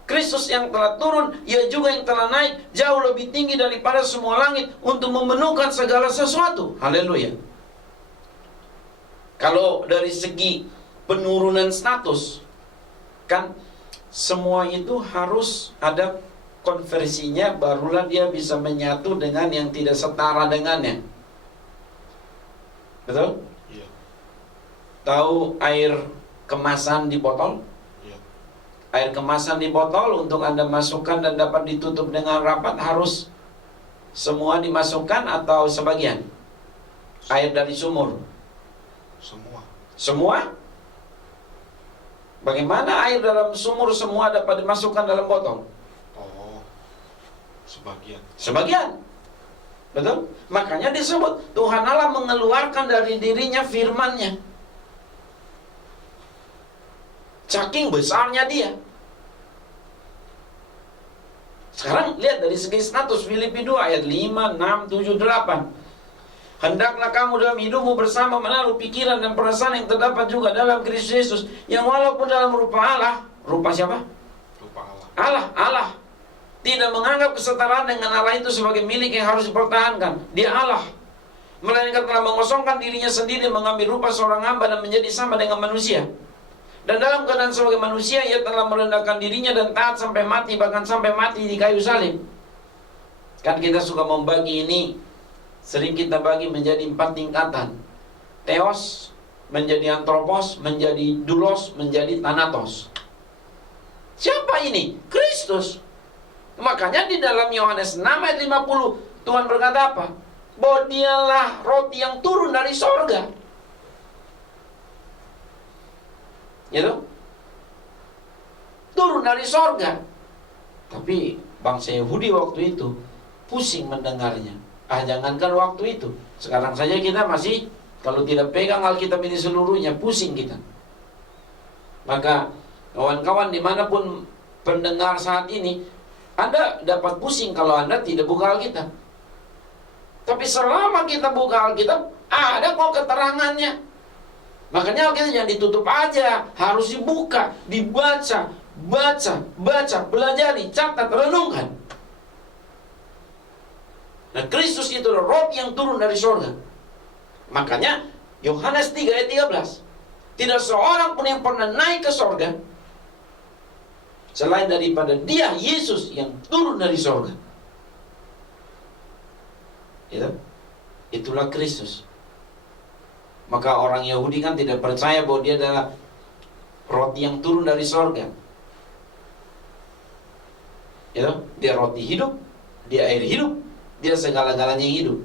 Kristus yang telah turun, ia juga yang telah naik jauh lebih tinggi daripada semua langit untuk memenuhkan segala sesuatu. Haleluya. Kalau dari segi penurunan status, kan semua itu harus ada konversinya, barulah dia bisa menyatu dengan yang tidak setara dengannya. Betul? Iya. Tahu air kemasan di botol? Iya. Air kemasan di botol untuk Anda masukkan dan dapat ditutup dengan rapat, harus semua dimasukkan atau sebagian? Air dari sumur? Semua? Bagaimana air dalam sumur semua dapat dimasukkan dalam botol? Sebagian. Betul? Makanya disebut Tuhan Allah mengeluarkan dari dirinya firman-Nya. Saking besarnya dia. Sekarang lihat dari segi status Filipi 2 ayat 5, 6, 7, 8. Hendaklah kamu dalam hidupmu bersama menaruh pikiran dan perasaan yang terdapat juga dalam Kristus Yesus, yang walaupun dalam rupa Allah, rupa siapa? Rupa Allah. Allah. Tidak menganggap kesetaraan dengan Allah itu sebagai milik yang harus dipertahankan. Dia Allah. Melainkan telah mengosongkan dirinya sendiri, mengambil rupa seorang hamba dan menjadi sama dengan manusia. Dan dalam keadaan sebagai manusia, ia telah merendahkan dirinya dan taat sampai mati, bahkan sampai mati di kayu salib. Kan kita suka membagi ini, sering kita bagi menjadi 4 tingkatan. Theos, menjadi anthropos, menjadi doulos, menjadi thanatos. Siapa ini? Kristus. Makanya di dalam Yohanes 6 ayat 50, Tuhan berkata apa? Bahwa dialah roti yang turun dari sorga. Gitu? Turun dari sorga. Tapi bangsa Yahudi waktu itu pusing mendengarnya. Jangankan waktu itu, sekarang saja kita masih, kalau tidak pegang Alkitab ini seluruhnya, pusing kita. Maka kawan-kawan dimanapun pendengar saat ini, Anda dapat pusing kalau Anda tidak buka Alkitab. Tapi selama kita buka Alkitab, ada kok keterangannya. Makanya Alkitab jangan ditutup aja, harus dibuka, dibaca, baca, pelajari, catat, renungkan. Nah, Kristus itu roti yang turun dari surga. Makanya Yohanes 3 ayat 13, tidak seorang pun yang pernah naik ke surga selain daripada dia, Yesus, yang turun dari surga. Itulah Kristus. Maka orang Yahudi kan tidak percaya bahwa dia adalah roti yang turun dari sorga. Ya, dia roti hidup, dia air hidup, dia segala-galanya yang hidup.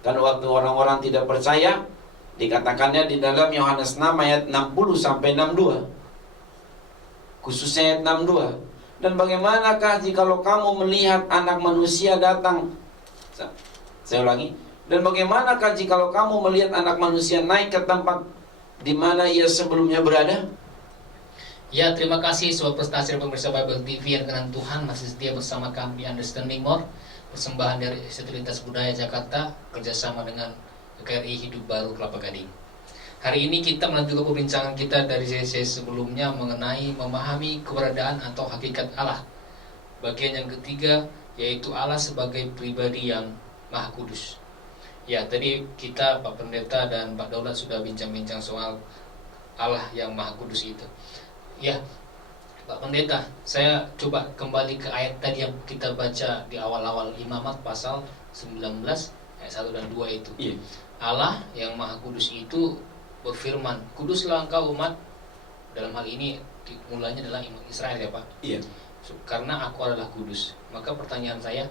Dan waktu orang-orang tidak percaya, dikatakannya di dalam Yohanes 6 ayat 60 sampai 62. Khususnya ayat 62. Dan bagaimanakah jikalau kamu melihat anak manusia datang? Saya ulangi. Dan bagaimanakah jikalau kamu melihat anak manusia naik ke tempat di mana ia sebelumnya berada? Ya, terima kasih sobat prestasi dan pemirsa Bible TV yang dengan Tuhan masih setia bersama kami di Understanding More, persembahan dari Institut Budaya Jakarta kerjasama dengan GKRI Hidup Baru Kelapa Gading. Hari ini kita melanjutkan perbincangan kita dari sesi sebelumnya mengenai memahami keberadaan atau hakikat Allah. Bagian yang ketiga yaitu Allah sebagai pribadi yang Maha Kudus. Ya, tadi kita Pak Pendeta dan Pak Daulat sudah bincang-bincang soal Allah yang Maha Kudus itu. Ya, Pak Pendeta, saya coba kembali ke ayat tadi yang kita baca di awal-awal Imamat pasal 19 ayat 1 dan 2 itu. Iya. Allah yang Maha Kudus itu berfirman, "Kuduslah engkau umat." Dalam hal ini mulanya adalah Israel ya Pak. Iya. Karena aku adalah kudus. Maka pertanyaan saya,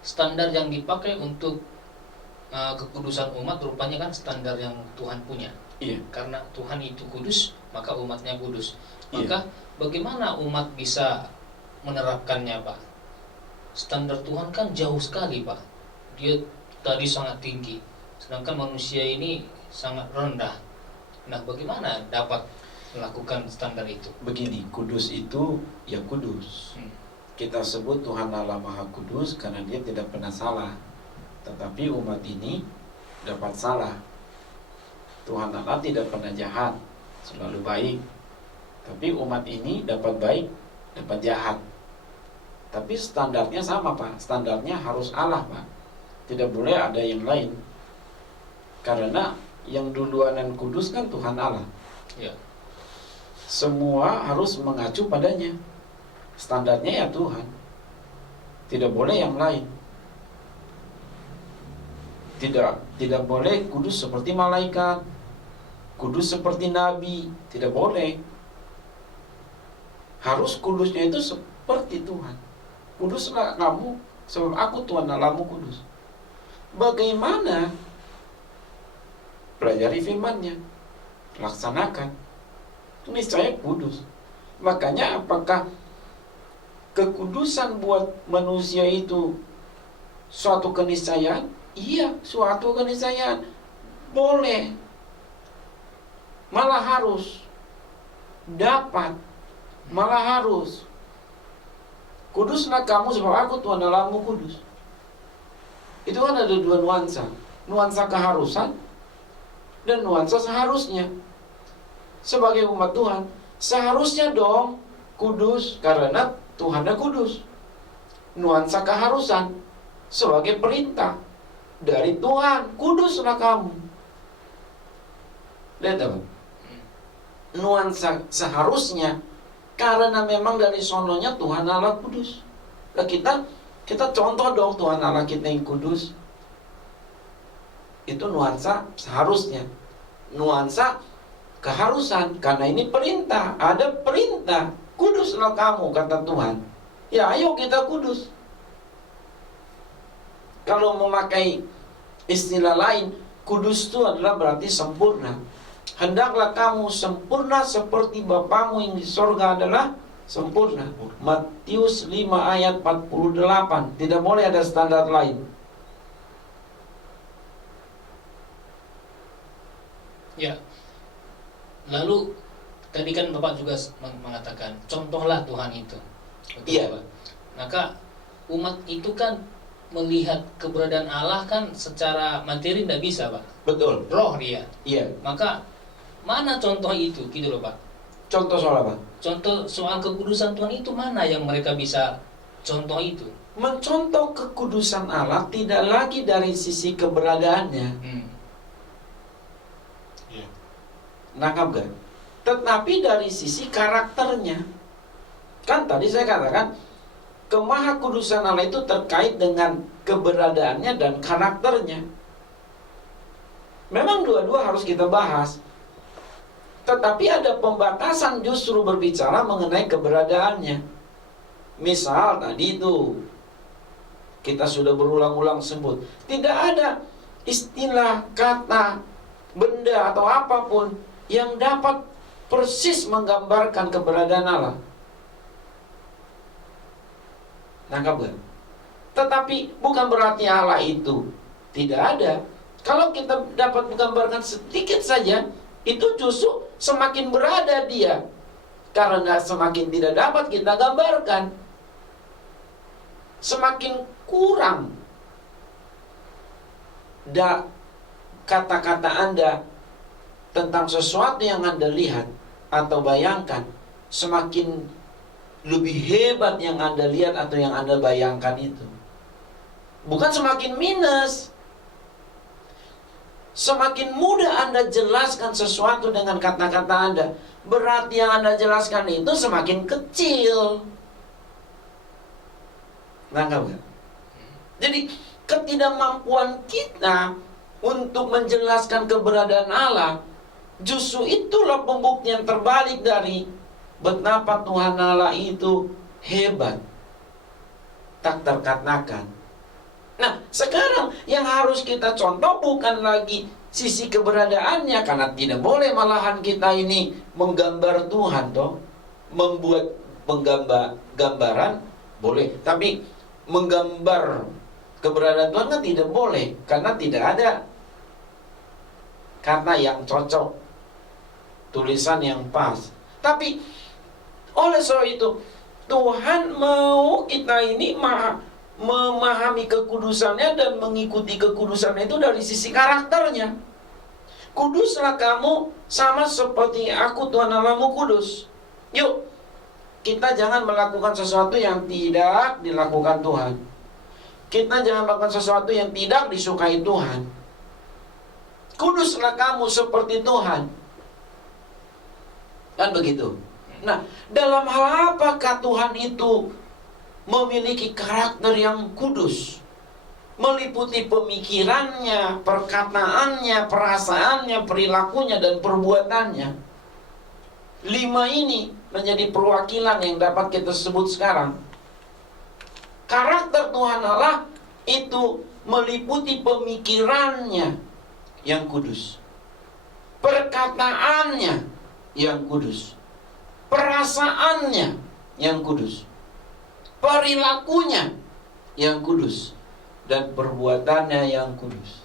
standar yang dipakai untuk kekudusan umat rupanya kan standar yang Tuhan punya. Iya. Karena Tuhan itu kudus, maka umatnya kudus. Iya. Maka bagaimana umat bisa menerapkannya, Pak? Standar Tuhan kan jauh sekali, Pak. Dia tadi sangat tinggi, sedangkan manusia ini sangat rendah. Nah, bagaimana dapat melakukan standar itu? Begini, kudus itu ya kudus. Kita sebut Tuhan Allah Maha Kudus karena dia tidak pernah salah. Tetapi umat ini dapat salah. Tuhan Allah tidak pernah jahat, selalu baik. Tapi umat ini dapat baik, dapat jahat. Tapi standarnya sama Pak, standarnya harus Allah Pak. Tidak boleh ada yang lain. Karena yang duluan dan kudus kan Tuhan Allah. Ya. Semua harus mengacu padanya. Standarnya ya Tuhan. Tidak boleh yang lain. Tidak boleh kudus seperti malaikat, kudus seperti nabi, tidak boleh. Harus kudusnya itu seperti Tuhan. Kuduslah kamu sebab aku Tuhan Allahmu kudus. Bagaimana? Pelajari firman-Nya, laksanakan. Niscaya kudus. Makanya apakah kekudusan buat manusia itu suatu keniscayaan? Iya, suatu keniscayaan. Boleh. Malah harus. Dapat. Malah harus. Kuduslah kamu sebab aku Tuhan Allahmu kudus. Itu kan ada dua nuansa. Nuansa keharusan dan nuansa seharusnya. Sebagai umat Tuhan, seharusnya dong kudus karena Tuhannya kudus. Nuansa keharusan sebagai perintah dari Tuhan, kuduslah kamu. Lihat apa? Nuansa seharusnya karena memang dari sononya Tuhan Allah kudus. Nah, kita contoh dong Tuhan Allah kita yang kudus. Itu nuansa seharusnya. Nuansa keharusan karena ini perintah, ada perintah. Kuduslah kamu kata Tuhan. Ya ayo kita kudus. Kalau memakai istilah lain, kudus itu adalah berarti sempurna. Hendaklah kamu sempurna seperti Bapamu yang di sorga adalah sempurna. Matius 5 ayat 48. Tidak boleh ada standar lain. Ya. Lalu tadi kan Bapak juga mengatakan contohlah Tuhan itu. Betul, Iya. Bapak? Maka umat itu kan melihat keberadaan Allah kan secara materi tidak bisa, Pak. Betul. Roh dia. Iya. Maka mana contoh itu gitu loh, Pak? Contoh soal apa? Contoh soal kekudusan Tuhan itu mana yang mereka bisa contoh itu? Mencontoh kekudusan Allah tidak lagi dari sisi keberadaannya. Iya. Nangkap gak? Tetapi dari sisi karakternya. Kan tadi saya katakan kemahakudusan Allah itu terkait dengan keberadaannya dan karakternya. Memang dua-dua harus kita bahas. Tetapi ada pembatasan justru berbicara mengenai keberadaannya. Misal tadi itu kita sudah berulang-ulang sebut, tidak ada istilah, kata, benda atau apapun yang dapat persis menggambarkan keberadaan Allah. Nangkap gak? Tetapi bukan berarti Allah itu tidak ada. Kalau kita dapat menggambarkan sedikit saja, itu justru semakin berada dia. Karena semakin tidak dapat kita gambarkan, semakin kurang kata-kata Anda tentang sesuatu yang Anda lihat atau bayangkan, semakin lebih hebat yang Anda lihat atau yang Anda bayangkan itu. Bukan semakin minus. Semakin mudah Anda jelaskan sesuatu dengan kata-kata Anda, berarti yang Anda jelaskan itu semakin kecil. Nangkap gak? Jadi ketidakmampuan kita untuk menjelaskan keberadaan Allah, justru itulah pembuktian terbalik dari betapa Tuhan Allah itu hebat, tak terkatakan. Nah, sekarang yang harus kita contoh bukan lagi sisi keberadaannya, karena tidak boleh malahan kita ini menggambar Tuhan toh. Membuat gambaran boleh, tapi menggambar keberadaan Tuhan kan tidak boleh, karena tidak ada kata yang cocok, tulisan yang pas. Tapi oleh sebab itu Tuhan mau kita ini memahami kekudusannya dan mengikuti kekudusannya itu dari sisi karakternya. Kuduslah kamu sama seperti aku Tuhan Allahmu kudus. Yuk, kita jangan melakukan sesuatu yang tidak dilakukan Tuhan. Kita jangan melakukan sesuatu yang tidak disukai Tuhan. Kuduslah kamu seperti Tuhan. Kan begitu. Nah, dalam hal apakah Tuhan itu memiliki karakter yang kudus, meliputi pemikirannya, perkataannya, perasaannya, perilakunya, dan perbuatannya? 5 ini menjadi perwakilan yang dapat kita sebut sekarang. Karakter Tuhan Allah itu meliputi pemikirannya yang kudus, perkataannya yang kudus, perasaannya yang kudus, perilakunya yang kudus, dan perbuatannya yang kudus.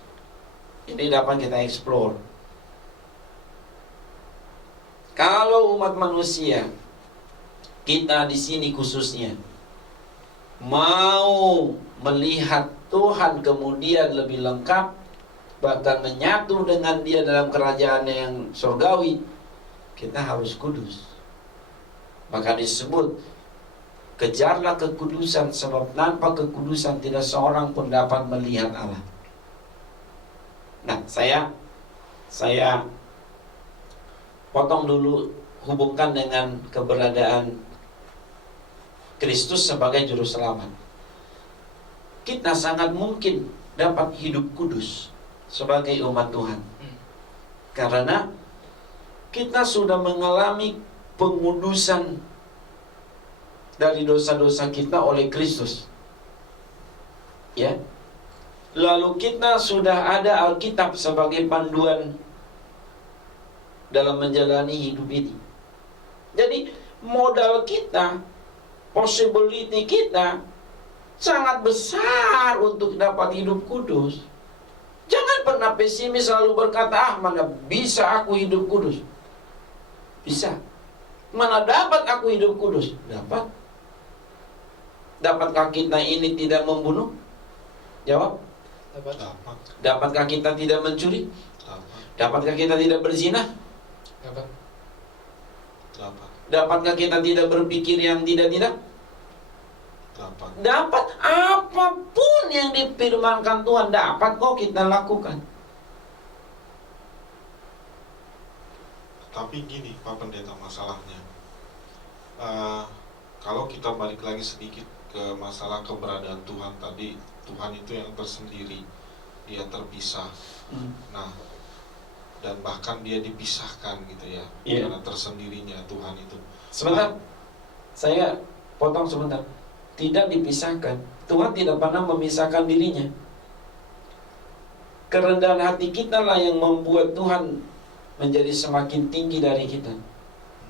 Ini dapat kita eksplor. Kalau umat manusia, kita di sini khususnya, mau melihat Tuhan kemudian lebih lengkap, bahkan menyatu dengan Dia dalam kerajaannya yang surgawi, kita harus kudus. Maka disebut, kejarlah kekudusan, sebab tanpa kekudusan tidak seorang pun dapat melihat Allah. Nah, saya potong dulu, hubungkan dengan keberadaan Kristus sebagai juru selamat. Kita sangat mungkin dapat hidup kudus sebagai umat Tuhan, karena kita sudah mengalami pengudusan dari dosa-dosa kita oleh Kristus. Ya. Lalu kita sudah ada Alkitab sebagai panduan dalam menjalani hidup ini. Jadi modal kita, possibility kita sangat besar untuk dapat hidup kudus. Jangan pernah pesimis selalu berkata, mana bisa aku hidup kudus. Bisa. Mana dapat aku hidup kudus? Dapat. Dapatkah kita ini tidak membunuh? Jawab. Dapat. Dapatkah kita tidak mencuri? Dapat. Dapatkah kita tidak berzina? Dapat. Dapat. Dapatkah kita tidak berpikir yang tidak-tidak? Dapat. Dapat. Apapun yang difirmankan Tuhan, dapat kok kita lakukan. Tapi gini Pak Pendeta, masalahnya kalau kita balik lagi sedikit ke masalah keberadaan Tuhan tadi, Tuhan itu yang tersendiri, Dia terpisah. Nah, dan bahkan dia dipisahkan gitu ya, Iya. karena tersendirinya Tuhan itu. Sebentar, saya potong sebentar. Tidak dipisahkan. Tuhan tidak pernah memisahkan dirinya. Kerendahan hati kita lah yang membuat Tuhan menjadi semakin tinggi dari kita.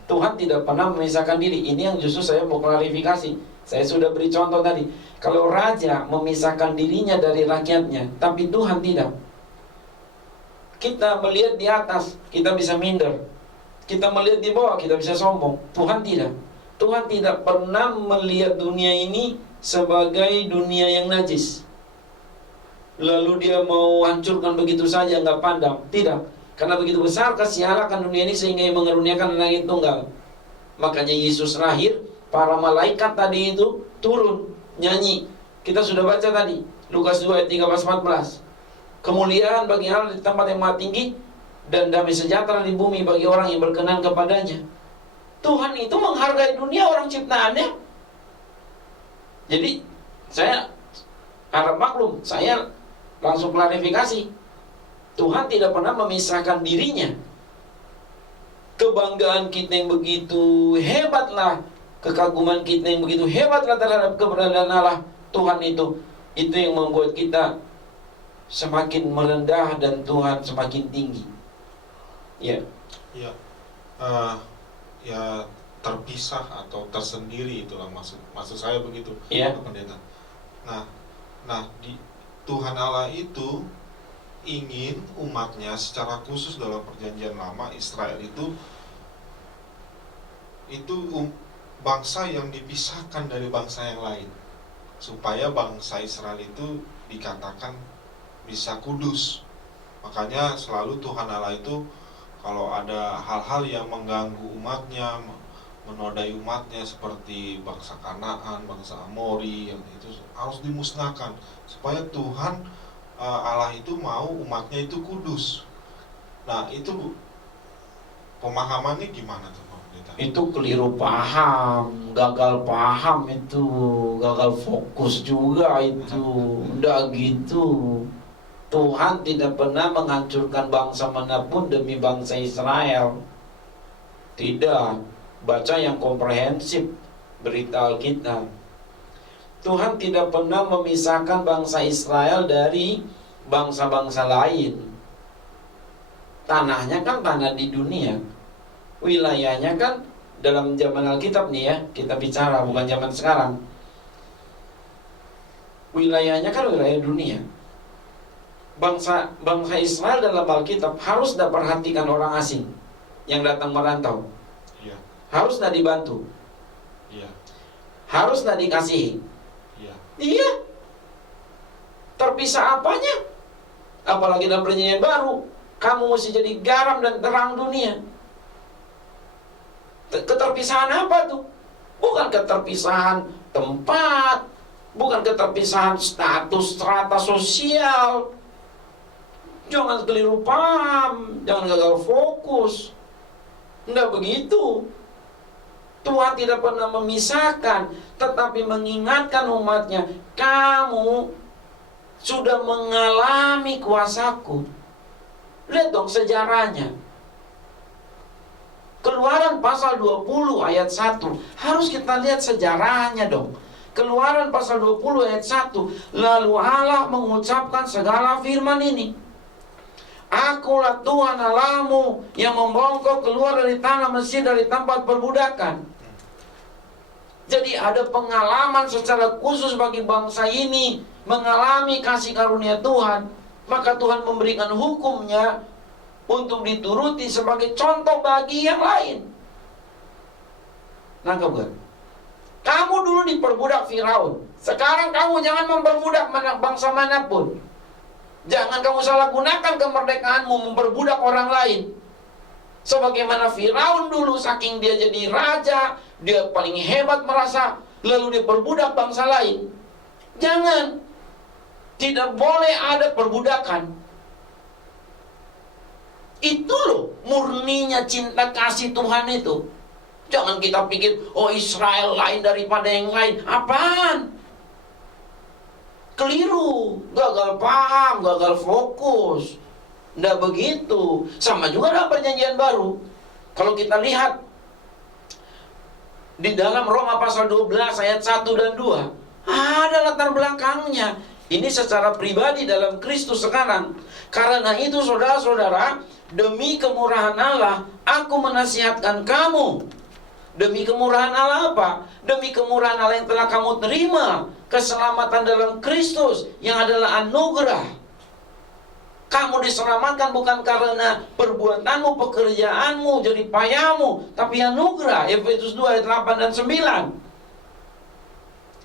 Tuhan tidak pernah memisahkan diri. Ini yang justru saya mau klarifikasi. Saya sudah beri contoh tadi. Kalau raja memisahkan dirinya dari rakyatnya, tapi Tuhan tidak. Kita melihat di atas, kita bisa minder. Kita melihat di bawah, kita bisa sombong. Tuhan tidak. Tuhan tidak pernah melihat dunia ini sebagai dunia yang najis, lalu dia mau hancurkan begitu saja, nggak pandang. Tidak. Karena begitu besar kasih Allah akan dunia ini sehingga Ia mengaruniakan Anak Tunggal. Makanya Yesus lahir, para malaikat tadi itu turun nyanyi. Kita sudah baca tadi Lukas 2 ayat 13-14. Kemuliaan bagi Allah di tempat yang maha tinggi, dan damai sejahtera di bumi bagi orang yang berkenan kepadanya. Tuhan itu menghargai dunia, orang ciptaannya. Jadi saya harap maklum, saya langsung klarifikasi. Tuhan tidak pernah memisahkan dirinya. Kebanggaan kita yang begitu hebatlah, kekaguman kita yang begitu hebatlah terhadap keberadaan Allah Tuhan itu yang membuat kita semakin merendah dan Tuhan semakin tinggi. Ya. Ya, ya terpisah atau tersendiri, itulah maksud saya begitu, Ya. Pak Pendeta. Nah, di Tuhan Allah itu ingin umatnya secara khusus dalam perjanjian lama, Israel itu bangsa yang dipisahkan dari bangsa yang lain, supaya bangsa Israel itu dikatakan bisa kudus. Makanya selalu Tuhan Allah itu kalau ada hal-hal yang mengganggu umatnya, menodai umatnya seperti bangsa Kanaan, bangsa Amori, yang itu harus dimusnahkan supaya Tuhan Allah itu mau umatnya itu kudus. Nah, itu pemahamannya gimana tuh Pak Pendeta? Itu keliru paham, gagal paham itu, gagal fokus juga itu. Udah gitu. Tuhan tidak pernah menghancurkan bangsa manapun demi bangsa Israel. Tidak. Baca yang komprehensif berita Alkitab. Tuhan tidak pernah memisahkan bangsa Israel dari bangsa-bangsa lain. Tanahnya kan tanah di dunia, wilayahnya kan dalam zaman Alkitab nih ya, kita bicara bukan zaman sekarang. Wilayahnya kan wilayah dunia. Bangsa Israel dalam Alkitab harus diperhatikan orang asing yang datang merantau. Iya. Harus dibantu. Iya. Harus dikasihi. Iya. Iya. Terpisah apanya? Apalagi dalam perjanjian baru, kamu mesti jadi garam dan terang dunia. Keterpisahan apa tuh? Bukan keterpisahan tempat, bukan keterpisahan status strata sosial. Jangan keliru paham, jangan gagal fokus. Tidak begitu. Tuhan tidak pernah memisahkan, tetapi mengingatkan umatnya, kamu sudah mengalami kuasaku. Lihat dong sejarahnya. Keluaran pasal 20 ayat 1. Harus kita lihat sejarahnya dong. Keluaran pasal 20 ayat 1. Lalu Allah mengucapkan segala firman ini. Akulah Tuhan Allahmu yang membawa engkau keluar dari tanah Mesir, dari tempat perbudakan. Jadi ada pengalaman secara khusus bagi bangsa ini mengalami kasih karunia Tuhan. Maka Tuhan memberikan hukumnya untuk dituruti sebagai contoh bagi yang lain. Nangkep gak? Kamu dulu diperbudak Firaun. Sekarang kamu jangan memperbudak bangsa manapun. Jangan kamu salah gunakan kemerdekaanmu memperbudak orang lain. Sebagaimana Firaun dulu, saking dia jadi raja, dia paling hebat merasa, lalu dia perbudak bangsa lain. Jangan. Tidak boleh ada perbudakan. Itu loh murninya cinta kasih Tuhan itu. Jangan kita pikir, oh Israel lain daripada yang lain. Apaan? Keliru, gagal paham, gagal fokus. Tidak begitu. Sama juga dalam perjanjian baru. Kalau kita lihat di dalam Roma pasal 12 ayat 1 dan 2, ada latar belakangnya. Ini secara pribadi dalam Kristus sekarang. Karena itu saudara-saudara, demi kemurahan Allah, aku menasihatkan kamu. Demi kemurahan Allah apa? Demi kemurahan Allah yang telah kamu terima, keselamatan dalam Kristus yang adalah anugerah. Kamu diselamatkan bukan karena perbuatanmu, pekerjaanmu, jerih payahmu, tapi anugerah. Efesus 2 ayat 8 dan 9.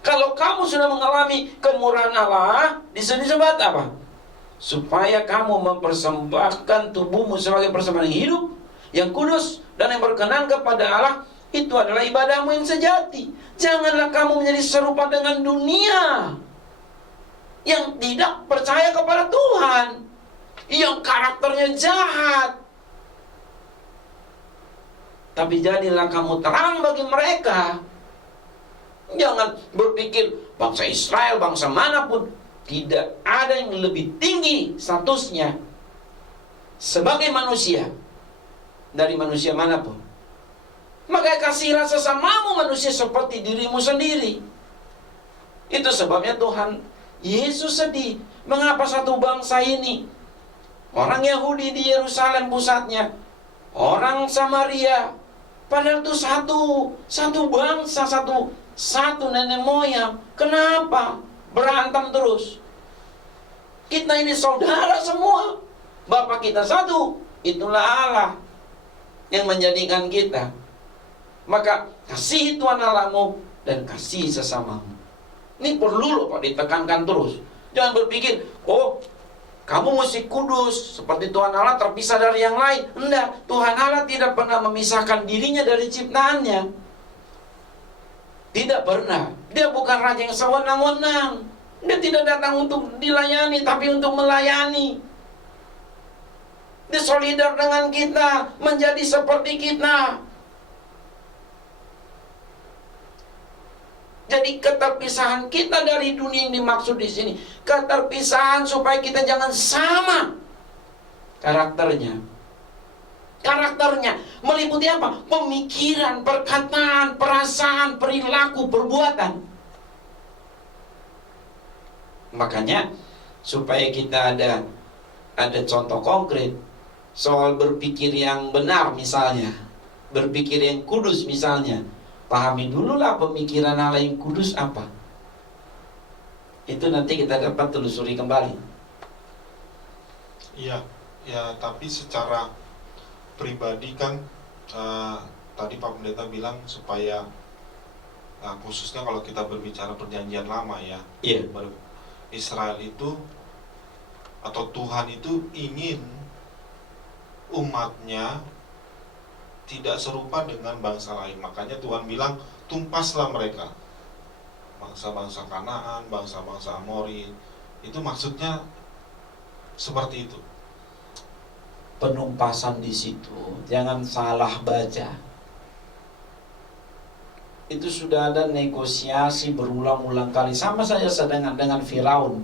Kalau kamu sudah mengalami kemurahan Allah, disini sebab apa? Supaya kamu mempersembahkan tubuhmu sebagai persembahan yang hidup, yang kudus, dan yang berkenan kepada Allah. Itu adalah ibadahmu yang sejati. Janganlah kamu menjadi serupa dengan dunia yang tidak percaya kepada Tuhan, yang karakternya jahat. Tapi jadilah kamu terang bagi mereka. Jangan berpikir bangsa Israel, bangsa manapun, tidak ada yang lebih tinggi statusnya sebagai manusia dari manusia manapun. Maka kasihilah sesamamu manusia seperti dirimu sendiri. Itu sebabnya Tuhan Yesus sedih. Mengapa satu bangsa ini, orang Yahudi di Yerusalem pusatnya, orang Samaria, padahal itu satu bangsa, satu nenek moyang. Kenapa berantem terus? Kita ini saudara semua, Bapa kita satu. Itulah Allah yang menjadikan kita. Maka kasih Tuhan Allahmu dan kasih sesamamu. Ini perlu loh Pak ditekankan terus. Jangan berpikir, oh kamu mesti kudus seperti Tuhan Allah terpisah dari yang lain. Enggak, Tuhan Allah tidak pernah memisahkan dirinya dari ciptaannya. Tidak pernah. Dia bukan raja yang sewenang-wenang. Dia tidak datang untuk dilayani, tapi untuk melayani. Dia solidar dengan kita, menjadi seperti kita. Jadi keterpisahan kita dari dunia yang dimaksud di sini, keterpisahan supaya kita jangan sama karakternya. Karakternya meliputi apa? Pemikiran, perkataan, perasaan, perilaku, perbuatan. Makanya supaya kita ada contoh konkret soal berpikir yang benar misalnya, berpikir yang kudus misalnya. Pahami dululah pemikiran Allah yang kudus apa. Itu nanti kita dapat telusuri kembali. Iya, ya tapi secara pribadi kan tadi Pak Pendeta bilang supaya khususnya kalau kita berbicara perjanjian lama ya, Iya. Israel itu atau Tuhan itu ingin umatnya tidak serupa dengan bangsa lain. Makanya Tuhan bilang, tumpaslah mereka. Bangsa-bangsa Kanaan, bangsa-bangsa Amori. Itu maksudnya seperti itu. Penumpasan di situ, jangan salah baca. Itu sudah ada negosiasi berulang-ulang kali. Sama saja dengan Firaun.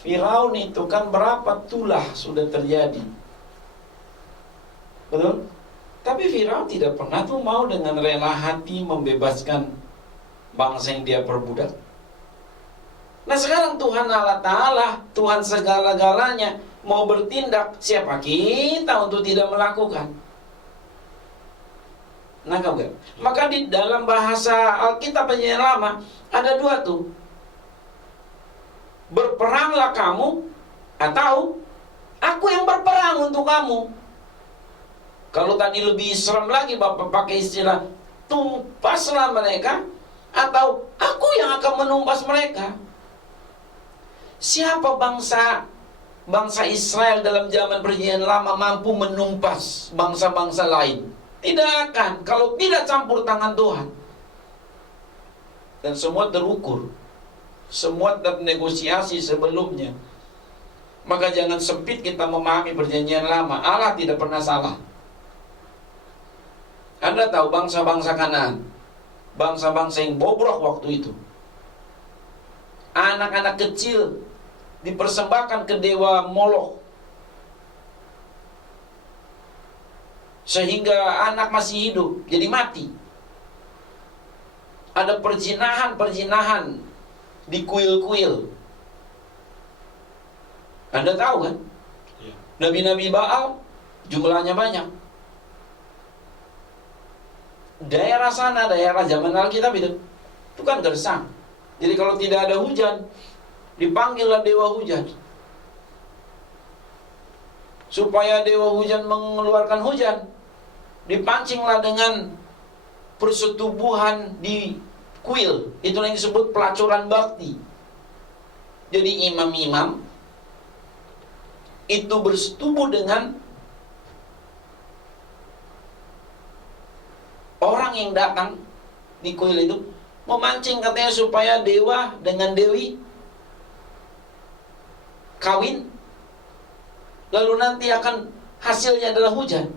Firaun itu kan berapa tulah sudah terjadi. Betul? Tapi Firaun tidak pernah tuh mau dengan rela hati membebaskan bangsa yang dia perbudak. Nah sekarang Tuhan Allah Ta'ala, Tuhan segala-galanya mau bertindak. Siapa kita untuk tidak melakukan? Nangkap gak? Maka di dalam bahasa Alkitab Perjanjian Lama ada dua tuh. Berperanglah kamu, atau aku yang berperang untuk kamu. Kalau tadi lebih serem lagi Bapak pakai istilah tumpaslah mereka, atau aku yang akan menumpas mereka. Siapa bangsa Israel dalam zaman Perjanjian Lama mampu menumpas bangsa-bangsa lain? Tidak akan, kalau tidak campur tangan Tuhan. Dan semua terukur, semua ternegosiasi sebelumnya. Maka jangan sempit kita memahami Perjanjian Lama. Allah tidak pernah salah. Anda tahu bangsa-bangsa Kanaan, bangsa-bangsa yang bobrok waktu itu, anak-anak kecil dipersembahkan ke dewa Molok, sehingga anak masih hidup jadi mati. Ada perzinahan di kuil-kuil. Anda tahu kan? Iya. Nabi-nabi Baal jumlahnya banyak. Daerah sana, daerah zaman Alkitab itu kan gersang. Jadi kalau tidak ada hujan, dipanggillah dewa hujan, supaya dewa hujan mengeluarkan hujan. Dipancinglah dengan persetubuhan di kuil. Itulah yang disebut pelacuran bakti. Jadi imam-imam itu bersetubuh dengan orang yang datang di kuil itu, memancing katanya supaya dewa dengan dewi kawin, lalu nanti akan hasilnya adalah hujan.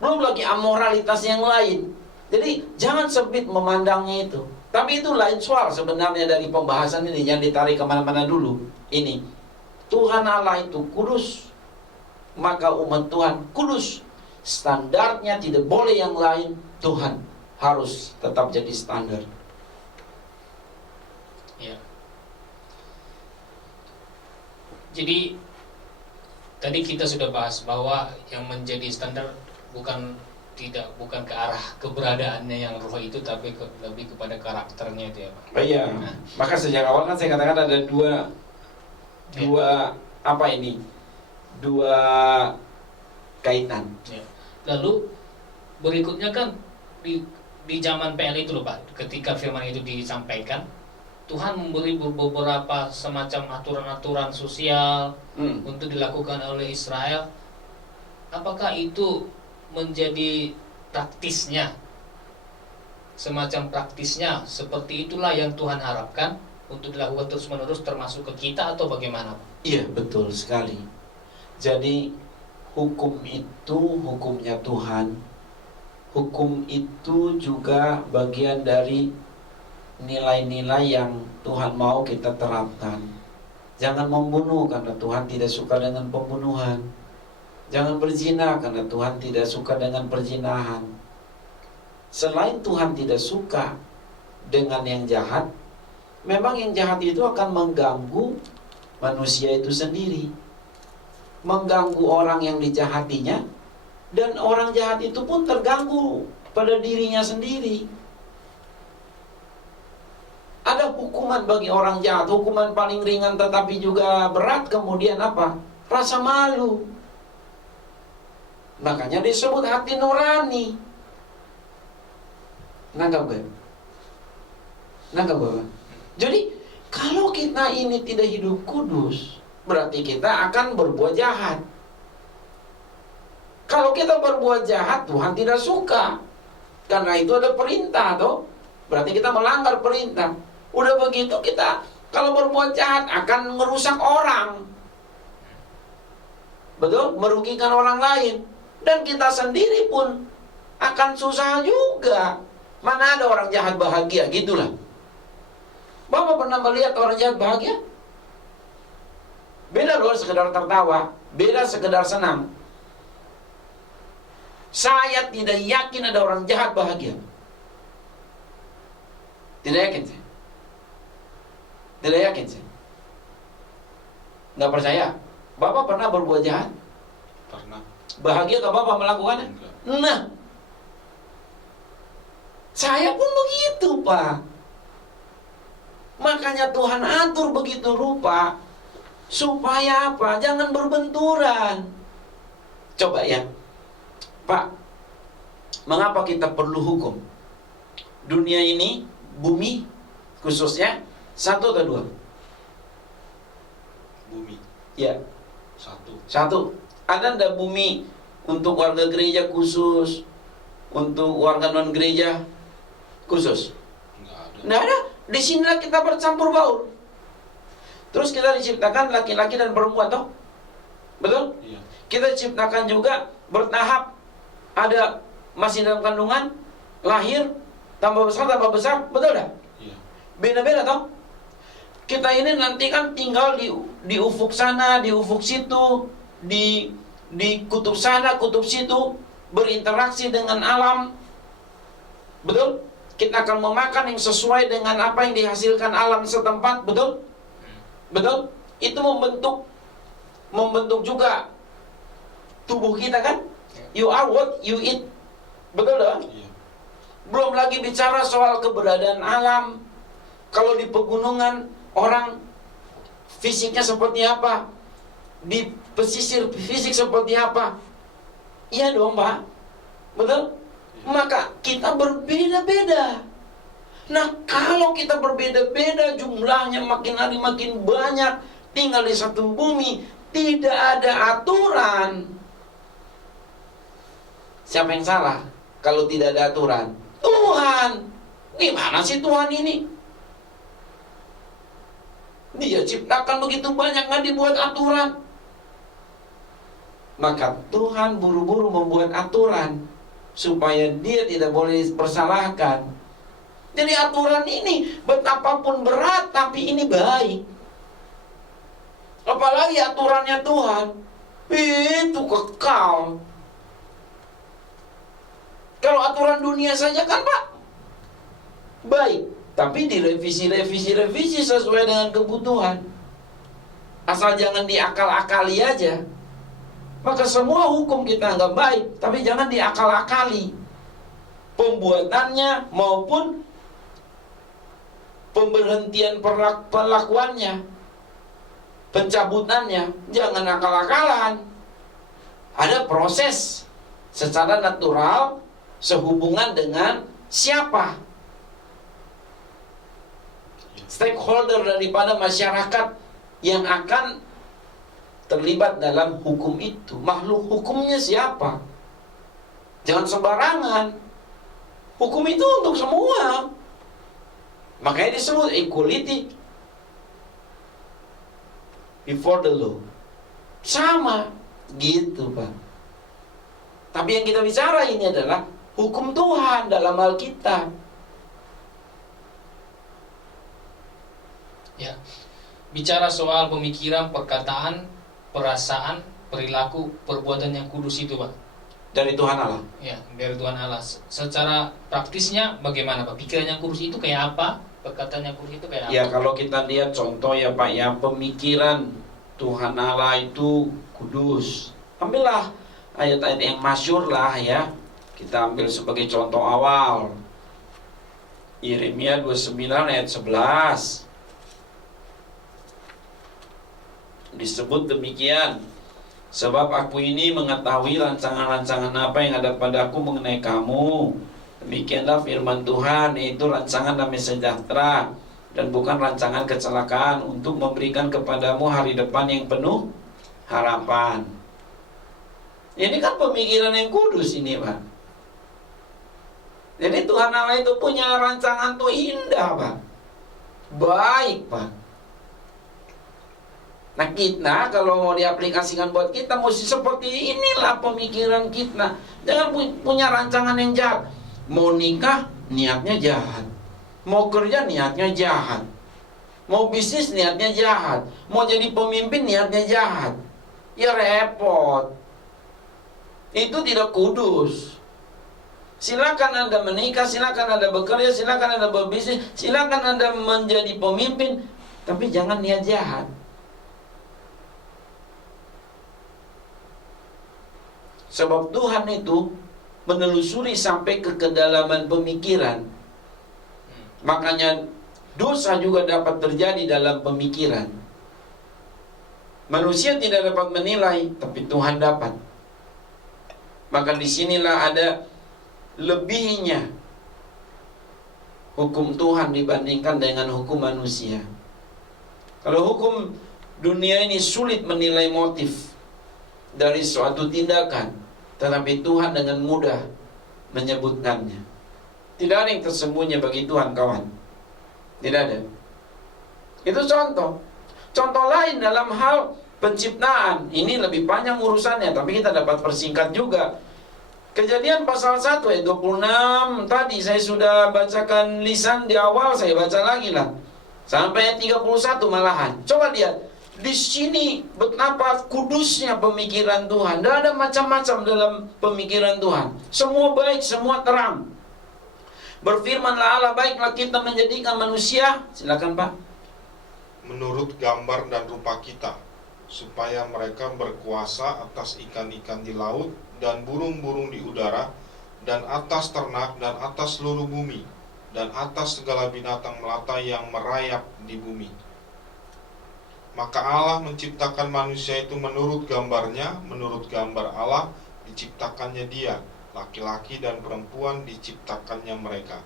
Belum lagi amoralitas yang lain. Jadi jangan sempit memandangnya itu. Tapi itu lain soal sebenarnya dari pembahasan ini, yang ditarik kemana-mana dulu. Ini Tuhan Allah itu kudus, maka umat Tuhan kudus. Standarnya tidak boleh yang lain. Tuhan harus tetap jadi standar. Ya. Jadi tadi kita sudah bahas bahwa yang menjadi standar bukan ke arah keberadaannya yang roh itu, tapi lebih kepada karakternya itu ya Pak. Oh iya. Maka sejak awal kan saya katakan ada dua apa ini? Dua kaitan. Ya. Lalu berikutnya kan di zaman PL itu loh Pak, ketika firman itu disampaikan, Tuhan memberi beberapa semacam aturan-aturan sosial untuk dilakukan oleh Israel. Apakah itu menjadi praktisnya, semacam praktisnya seperti itulah yang Tuhan harapkan untuk dilakukan terus-menerus termasuk ke kita, atau bagaimana Pak? Iya, betul sekali. Jadi hukum itu hukumnya Tuhan. Hukum itu juga bagian dari nilai-nilai yang Tuhan mau kita terapkan. Jangan membunuh karena Tuhan tidak suka dengan pembunuhan. Jangan berzina karena Tuhan tidak suka dengan perzinahan. Selain Tuhan tidak suka dengan yang jahat, memang yang jahat itu akan mengganggu manusia itu sendiri, mengganggu orang yang dijahatinya, dan orang jahat itu pun terganggu pada dirinya sendiri. Ada hukuman bagi orang jahat, hukuman paling ringan tetapi juga berat, kemudian apa? Rasa malu. Makanya disebut hati nurani. Nangkap gak? Nangkap Bapak? Jadi kalau kita ini tidak hidup kudus, berarti kita akan berbuat jahat. Kalau kita berbuat jahat, Tuhan tidak suka. Karena itu ada perintah toh. Berarti kita melanggar perintah. Udah begitu kita kalau berbuat jahat akan merusak orang. Betul? Merugikan orang lain. Dan kita sendiri pun akan susah juga. Mana ada orang jahat bahagia, gitulah. Bapak pernah melihat orang jahat bahagia? Beda loh sekedar tertawa, beda sekedar senang. Saya tidak yakin ada orang jahat bahagia. Tidak yakin sih. Tidak yakin sih. Nggak percaya. Bapak pernah berbuat jahat? Pernah. Bahagia gak Bapak melakukannya? Enggak. Nah, saya pun begitu Pak. Makanya Tuhan atur begitu rupa, supaya apa? Jangan berbenturan. Coba ya Pak, mengapa kita perlu hukum? Dunia ini, bumi khususnya, satu atau dua? Bumi. Ya, satu. Ada ndak bumi untuk warga gereja khusus, untuk warga non gereja khusus? Enggak ada. Nggak ada. Di sinilah kita bercampur baur. Terus kita diciptakan laki-laki dan perempuan toh? Betul? Iya. Kita diciptakan juga bertahap. Ada masih dalam kandungan, lahir, tambah besar, betul dah? Iya. Beda-beda toh? Kita ini nanti kan tinggal di ufuk sana, di ufuk situ, di di kutub sana, kutub situ, berinteraksi dengan alam. Betul? Kita akan memakan yang sesuai dengan apa yang dihasilkan alam setempat, betul? Betul? Itu membentuk juga tubuh kita kan? You are what you eat. Betul dong? Iya. Belum lagi bicara soal keberadaan alam. Kalau di pegunungan orang fisiknya seperti apa? Di pesisir fisik seperti apa? Iya dong, Pak. Betul? Maka kita berbeda-beda. Nah, kalau kita berbeda-beda, jumlahnya makin hari makin banyak, tinggal di satu bumi, tidak ada aturan. Siapa yang salah kalau tidak ada aturan? Tuhan. Gimana sih Tuhan ini? Dia ciptakan begitu banyak, nggak dibuat aturan. Maka Tuhan buru-buru membuat aturan supaya dia tidak boleh dipersalahkan. Jadi aturan ini betapapun berat, tapi ini baik. Apalagi aturannya Tuhan, itu kekal. Kalau aturan dunia saja kan Pak, baik, tapi direvisi sesuai dengan kebutuhan. Asal jangan diakal-akali aja. Maka semua hukum kita anggap baik, tapi jangan diakal-akali. Pembuatannya maupun pemberhentian perlakuannya, pencabutannya, jangan akal-akalan. Ada proses secara natural sehubungan dengan siapa? Stakeholder daripada masyarakat yang akan terlibat dalam hukum itu. Makhluk hukumnya siapa? Jangan sembarangan. Hukum itu untuk semua. Makanya disebut equality before the law. Sama gitu, Pak. Tapi yang kita bicara ini adalah hukum Tuhan dalam Alkitab. Ya. Bicara soal pemikiran, perkataan, perasaan, perilaku, perbuatan yang kudus itu, Pak. Dari Tuhan Allah. Ya, dari Tuhan Allah. Secara praktisnya bagaimana, Pak? Pikiran yang kudus itu kayak apa? Perkataan yang kudus itu kayak apa? Ya, kalau kita lihat contoh ya Pak ya, pemikiran Tuhan Allah itu kudus. Ambillah ayat-ayat yang masyhur lah ya. Kita ambil sebagai contoh awal. Yeremia 29 ayat 11. Disebut demikian, sebab aku ini mengetahui rancangan-rancangan apa yang ada padaku mengenai kamu. Demikianlah firman Tuhan, yaitu rancangan damai sejahtera dan bukan rancangan kecelakaan, untuk memberikan kepadamu hari depan yang penuh harapan. Ini kan pemikiran yang kudus ini, Pak. Jadi Tuhan Allah itu punya rancangan tuh indah, Pak. Baik, Pak. Nah, kita kalau mau diaplikasikan buat kita mesti seperti inilah pemikiran kita. Jangan punya rancangan yang jahat. Mau nikah niatnya jahat, mau kerja niatnya jahat, mau bisnis niatnya jahat, mau jadi pemimpin niatnya jahat. Ya repot. Itu tidak kudus. Silakan Anda menikah, silakan Anda bekerja, silakan Anda berbisnis, silakan Anda menjadi pemimpin, tapi jangan niat jahat. Sebab Tuhan itu menelusuri sampai ke kedalaman pemikiran. Makanya dosa juga dapat terjadi dalam pemikiran. Manusia tidak dapat menilai, tapi Tuhan dapat. Maka disinilah ada lebihnya hukum Tuhan dibandingkan dengan hukum manusia. Kalau hukum dunia ini sulit menilai motif dari suatu tindakan, tetapi Tuhan dengan mudah menyebutkannya. Tidak ada yang tersembunyi bagi Tuhan, kawan. Tidak ada. Itu contoh. Contoh lain dalam hal penciptaan. Ini lebih panjang urusannya, tapi kita dapat persingkat juga. Kejadian pasal 1 ayat 26 tadi saya sudah bacakan lisan di awal, saya baca lagi lah. Sampai ayat 31 malahan. Coba lihat. Di sini betapa kudusnya pemikiran Tuhan. Tidak ada macam-macam dalam pemikiran Tuhan. Semua baik, semua terang. Berfirmanlah Allah, baiklah kita menjadikan manusia, silakan Pak, menurut gambar dan rupa kita, supaya mereka berkuasa atas ikan-ikan di laut dan burung-burung di udara, dan atas ternak dan atas seluruh bumi, dan atas segala binatang melata yang merayap di bumi. Maka Allah menciptakan manusia itu menurut gambarnya, menurut gambar Allah diciptakannya dia, laki-laki dan perempuan diciptakannya mereka.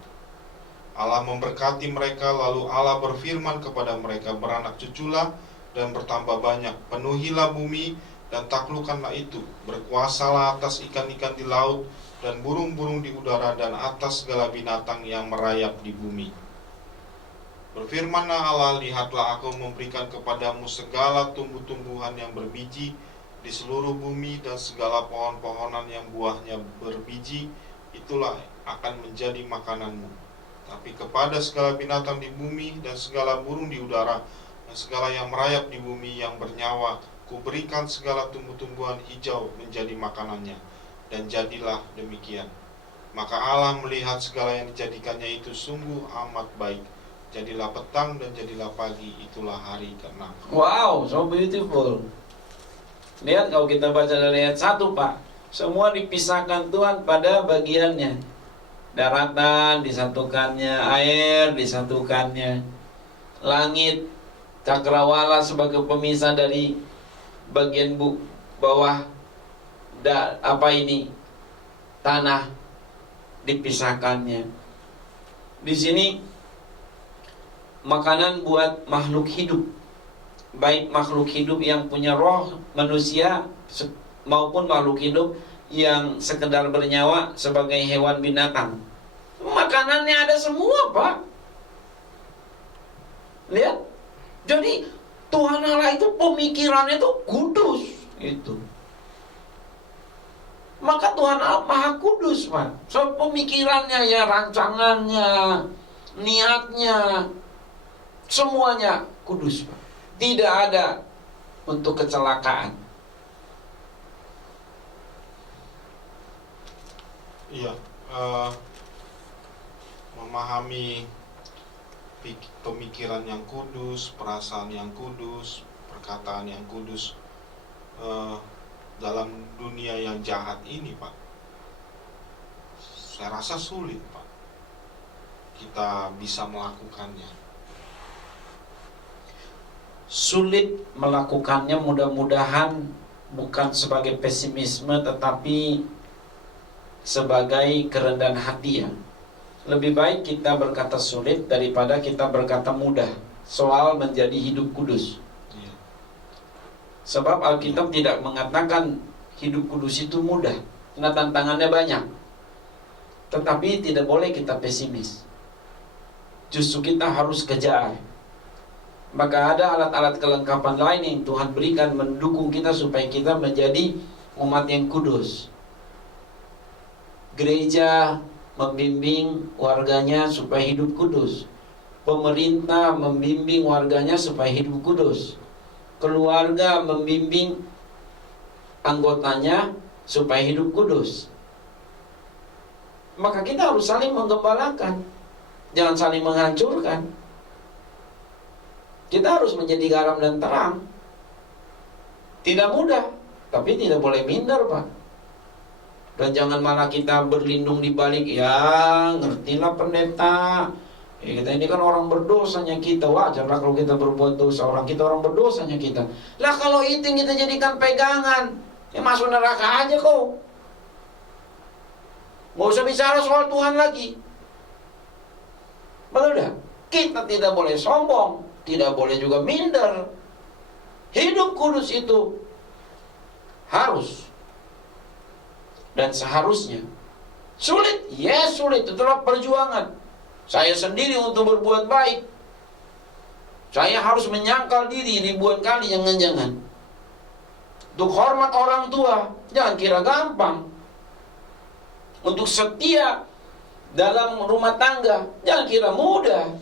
Allah memberkati mereka, lalu Allah berfirman kepada mereka, beranak cuculah dan bertambah banyak, penuhilah bumi dan taklukkanlah itu, berkuasalah atas ikan-ikan di laut dan burung-burung di udara dan atas segala binatang yang merayap di bumi. Berfirmanlah Allah, lihatlah aku memberikan kepadamu segala tumbuh-tumbuhan yang berbiji di seluruh bumi dan segala pohon-pohonan yang buahnya berbiji, itulah akan menjadi makananmu. Tapi kepada segala binatang di bumi dan segala burung di udara dan segala yang merayap di bumi yang bernyawa, kuberikan segala tumbuh-tumbuhan hijau menjadi makanannya. Dan jadilah demikian. Maka Allah melihat segala yang dijadikannya itu sungguh amat baik. Jadilah petang dan jadilah pagi, itulah hari ke-6. Wow, so beautiful. Lihat kalau kita baca dari ayat 1 Pak, semua dipisahkan Tuhan pada bagiannya. Daratan disatukannya, air disatukannya, langit, cakrawala sebagai pemisah dari bagian bawah, tanah dipisahkannya. Di sini makanan buat makhluk hidup, baik makhluk hidup yang punya roh manusia maupun makhluk hidup yang sekedar bernyawa sebagai hewan binatang. Makanannya ada semua Pak. Lihat. Jadi Tuhan Allah itu pemikirannya itu kudus itu. Maka Tuhan Allah Maha Kudus Pak. So pemikirannya ya, rancangannya, niatnya, semuanya kudus Pak. Tidak ada untuk kecelakaan. Iya, memahami pemikiran yang kudus, perasaan yang kudus, perkataan yang kudus dalam dunia yang jahat ini Pak, saya rasa sulit Pak kita bisa melakukannya. Sulit melakukannya, mudah-mudahan bukan sebagai pesimisme tetapi sebagai kerendahan hati ya. Lebih baik kita berkata sulit daripada kita berkata mudah soal menjadi hidup kudus. Sebab Alkitab tidak mengatakan hidup kudus itu mudah, karena tantangannya banyak. Tetapi tidak boleh kita pesimis. Justru kita harus kejar. Maka ada alat-alat kelengkapan lain yang Tuhan berikan mendukung kita supaya kita menjadi umat yang kudus. Gereja membimbing warganya supaya hidup kudus. Pemerintah membimbing warganya supaya hidup kudus. Keluarga membimbing anggotanya supaya hidup kudus. Maka kita harus saling menggembalakan, jangan saling menghancurkan. Kita harus menjadi garam dan terang. Tidak mudah, tapi tidak boleh minder Pak. Dan jangan malah kita berlindung di balik, ya ngertilah pendeta, kita ini kan orang berdosanya kita, wajarlah kalau kita berbuat dosa, kita orang berdosanya kita. Lah kalau itu yang kita jadikan pegangan, ya masuk neraka aja kok. Nggak usah bicara soal Tuhan lagi. Betul. Kita tidak boleh sombong, tidak boleh juga minder. Hidup kudus itu harus dan seharusnya. Sulit, ya sulit, itulah perjuangan. Saya sendiri untuk berbuat baik, saya harus menyangkal diri ribuan kali, jangan-jangan. Untuk hormat orang tua, jangan kira gampang. Untuk setia dalam rumah tangga, jangan kira mudah.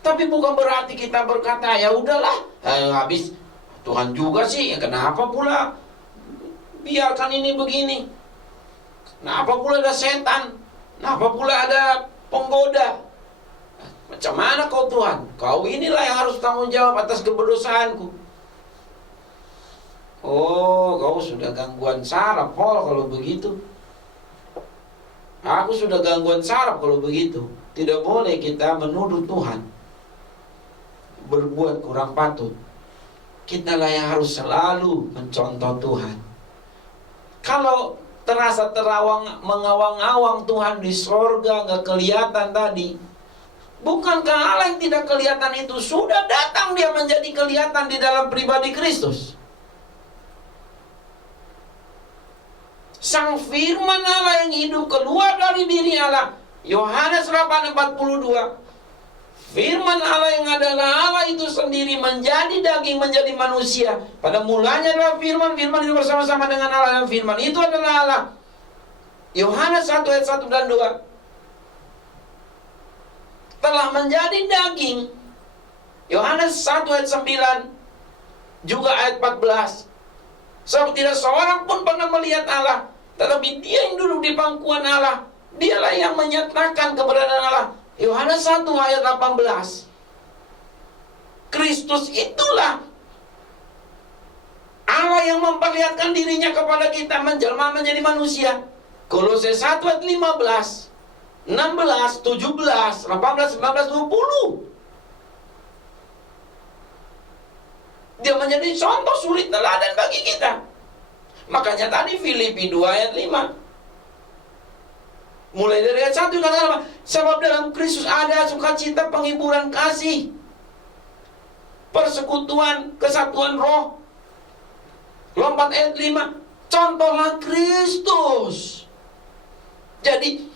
Tapi bukan berarti kita berkata, ya udahlah, habis Tuhan juga sih, kenapa pula biarkan ini begini? Kenapa pula ada setan? Kenapa pula ada penggoda? Macam mana kau Tuhan? Kau inilah yang harus tanggung jawab atas keberdosaanku. Oh, kau sudah gangguan saraf, Paul, kalau begitu. Aku sudah gangguan saraf kalau begitu. Tidak boleh kita menuduh Tuhan berbuat kurang patut. Kita lah yang harus selalu mencontoh Tuhan. Kalau terasa mengawang-awang Tuhan di sorga nggak kelihatan tadi, bukankah Allah yang tidak kelihatan itu sudah datang dia menjadi kelihatan di dalam pribadi Kristus? Sang firman Allah yang hidup keluar dari diri Allah. Yohanes 8:42. Firman Allah yang adalah Allah itu sendiri menjadi daging, menjadi manusia. Pada mulanya adalah firman, firman itu bersama-sama dengan Allah, dan firman itu adalah Allah. Yohanes 1 ayat 1 dan 2. Telah menjadi daging. Yohanes 1 ayat 9 juga ayat 14. Sebab tidak seorang pun pernah melihat Allah, tetapi dia yang duduk di pangkuan Allah, dialah yang menyatakan keberadaan Allah. Yohanes 1 ayat 18. Kristus itulah Allah yang memperlihatkan dirinya kepada kita menjelma menjadi manusia. Kolose 1 ayat 15, 16, 17, 18, 19, 20. Dia menjadi contoh suri teladan bagi kita. Makanya tadi Filipi 2 ayat 5. Mulai dari ayat 1 kata apa? Sebab dalam Kristus ada sukacita, penghiburan kasih, persekutuan, kesatuan roh. Lompat ayat 5. Contohlah Kristus. Jadi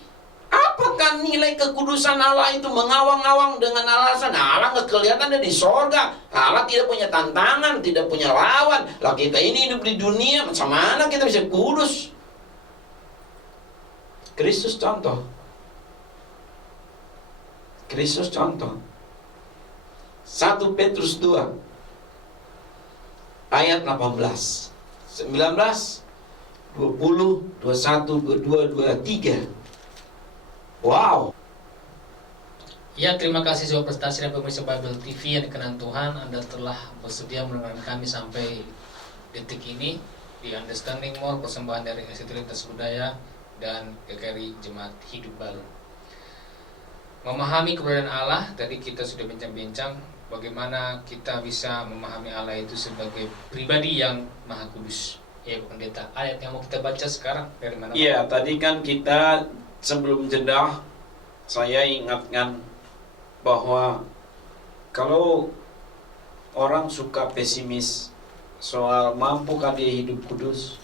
apakah nilai kekudusan Allah itu mengawang-awang dengan alasan Allah nggak kelihatan ada di sorga, Allah tidak punya tantangan, tidak punya lawan, lah kita ini hidup di dunia, macam mana kita bisa kudus? Kristus contoh. Kristus contoh. 1 Petrus 2 ayat 18, 19, 20, 21, 22, 23. Wow. Ya, terima kasih saudara prestasi dan pemirsa Bible TV yang dikenan Tuhan. Anda telah bersedia mendengarkan kami sampai detik ini di Understanding More, persembahan dari Institut Lintas Budaya dan GKRI Jemaat Hidup Baru. Memahami keberadaan Allah, tadi kita sudah bincang-bincang bagaimana kita bisa memahami Allah itu sebagai pribadi yang maha kudus. Ya, Bu Pendeta, ayat yang mau kita baca sekarang dari mana? Iya, tadi kan kita sebelum jeda saya ingatkan bahwa kalau orang suka pesimis soal mampukah dia hidup kudus,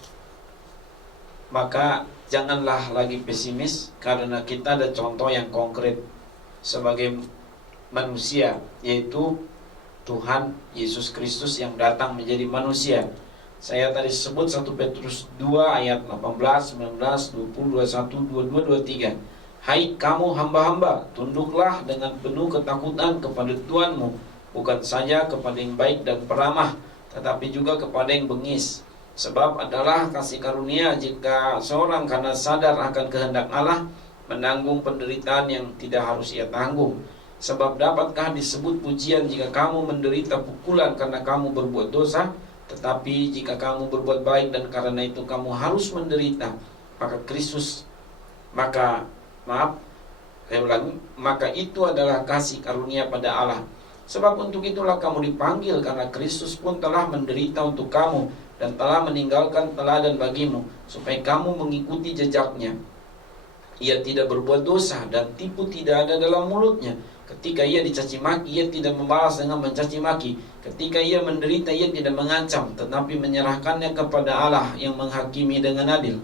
maka janganlah lagi pesimis, karena kita ada contoh yang konkret sebagai manusia, yaitu Tuhan Yesus Kristus yang datang menjadi manusia. Saya tadi sebut 1 Petrus 2 ayat 18, 19, 20, 21, 22, 23. Hai kamu hamba-hamba, tunduklah dengan penuh ketakutan kepada Tuhanmu, bukan saja kepada yang baik dan peramah, tetapi juga kepada yang bengis. Sebab adalah kasih karunia jika seorang karena sadar akan kehendak Allah menanggung penderitaan yang tidak harus ia tanggung. Sebab dapatkah disebut pujian jika kamu menderita pukulan karena kamu berbuat dosa? Tetapi jika kamu berbuat baik dan karena itu kamu harus menderita, maka itu adalah kasih karunia pada Allah. Sebab untuk itulah kamu dipanggil, karena Kristus pun telah menderita untuk kamu dan telah meninggalkan teladan bagimu, supaya kamu mengikuti jejaknya. Ia tidak berbuat dosa dan tipu tidak ada dalam mulutnya. Ketika ia dicaci maki, ia tidak membalas dengan mencaci maki. Ketika ia menderita, ia tidak mengancam, tetapi menyerahkannya kepada Allah yang menghakimi dengan adil.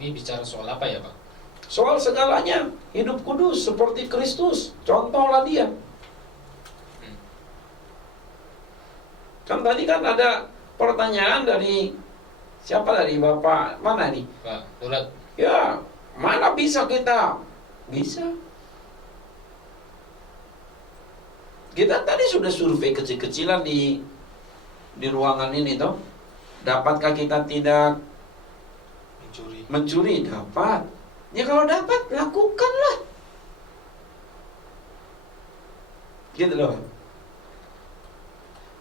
Ini bicara soal apa ya, Pak? Soal segalanya, hidup kudus seperti Kristus, contohlah dia. Kan tadi kan ada pertanyaan dari siapa, dari Bapak mana nih? Pak Dulat. Ya, Mana bisa kita? Bisa. Kita tadi sudah survei kecil-kecilan di ruangan ini toh. Dapatkah kita tidak mencuri? Dapat. Ya kalau dapat, lakukanlah. Gitu loh.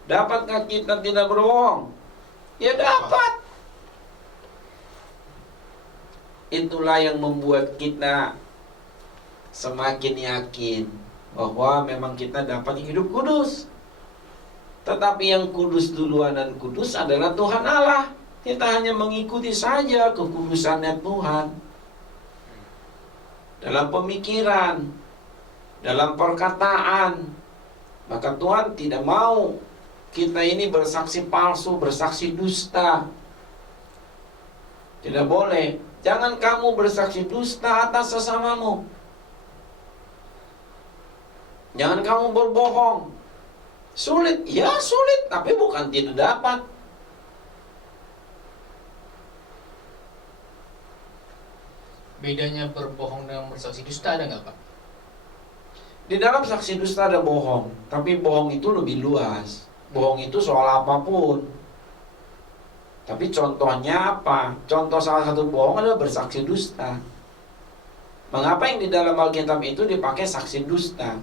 Dapatkah kita tidak berbohong? Ya dapat. Itulah yang membuat kita semakin yakin bahwa memang kita dapat hidup kudus. Tetapi yang kudus duluan dan kudus adalah Tuhan Allah. Kita hanya mengikuti saja kekudusannya Tuhan. Dalam pemikiran, dalam perkataan. Maka Tuhan tidak mau kita ini bersaksi palsu, bersaksi dusta. Tidak boleh. Jangan kamu bersaksi dusta atas sesamamu. Jangan kamu berbohong. Sulit, ya sulit, tapi bukan tidak dapat. Bedanya berbohong dengan bersaksi dusta ada nggak, Pak? Di dalam saksi dusta ada bohong, tapi bohong itu lebih luas. Bohong itu soal apapun. Tapi contohnya apa? Contoh salah satu bohong adalah bersaksi dusta. Mengapa yang di dalam Alkitab itu dipakai saksi dusta?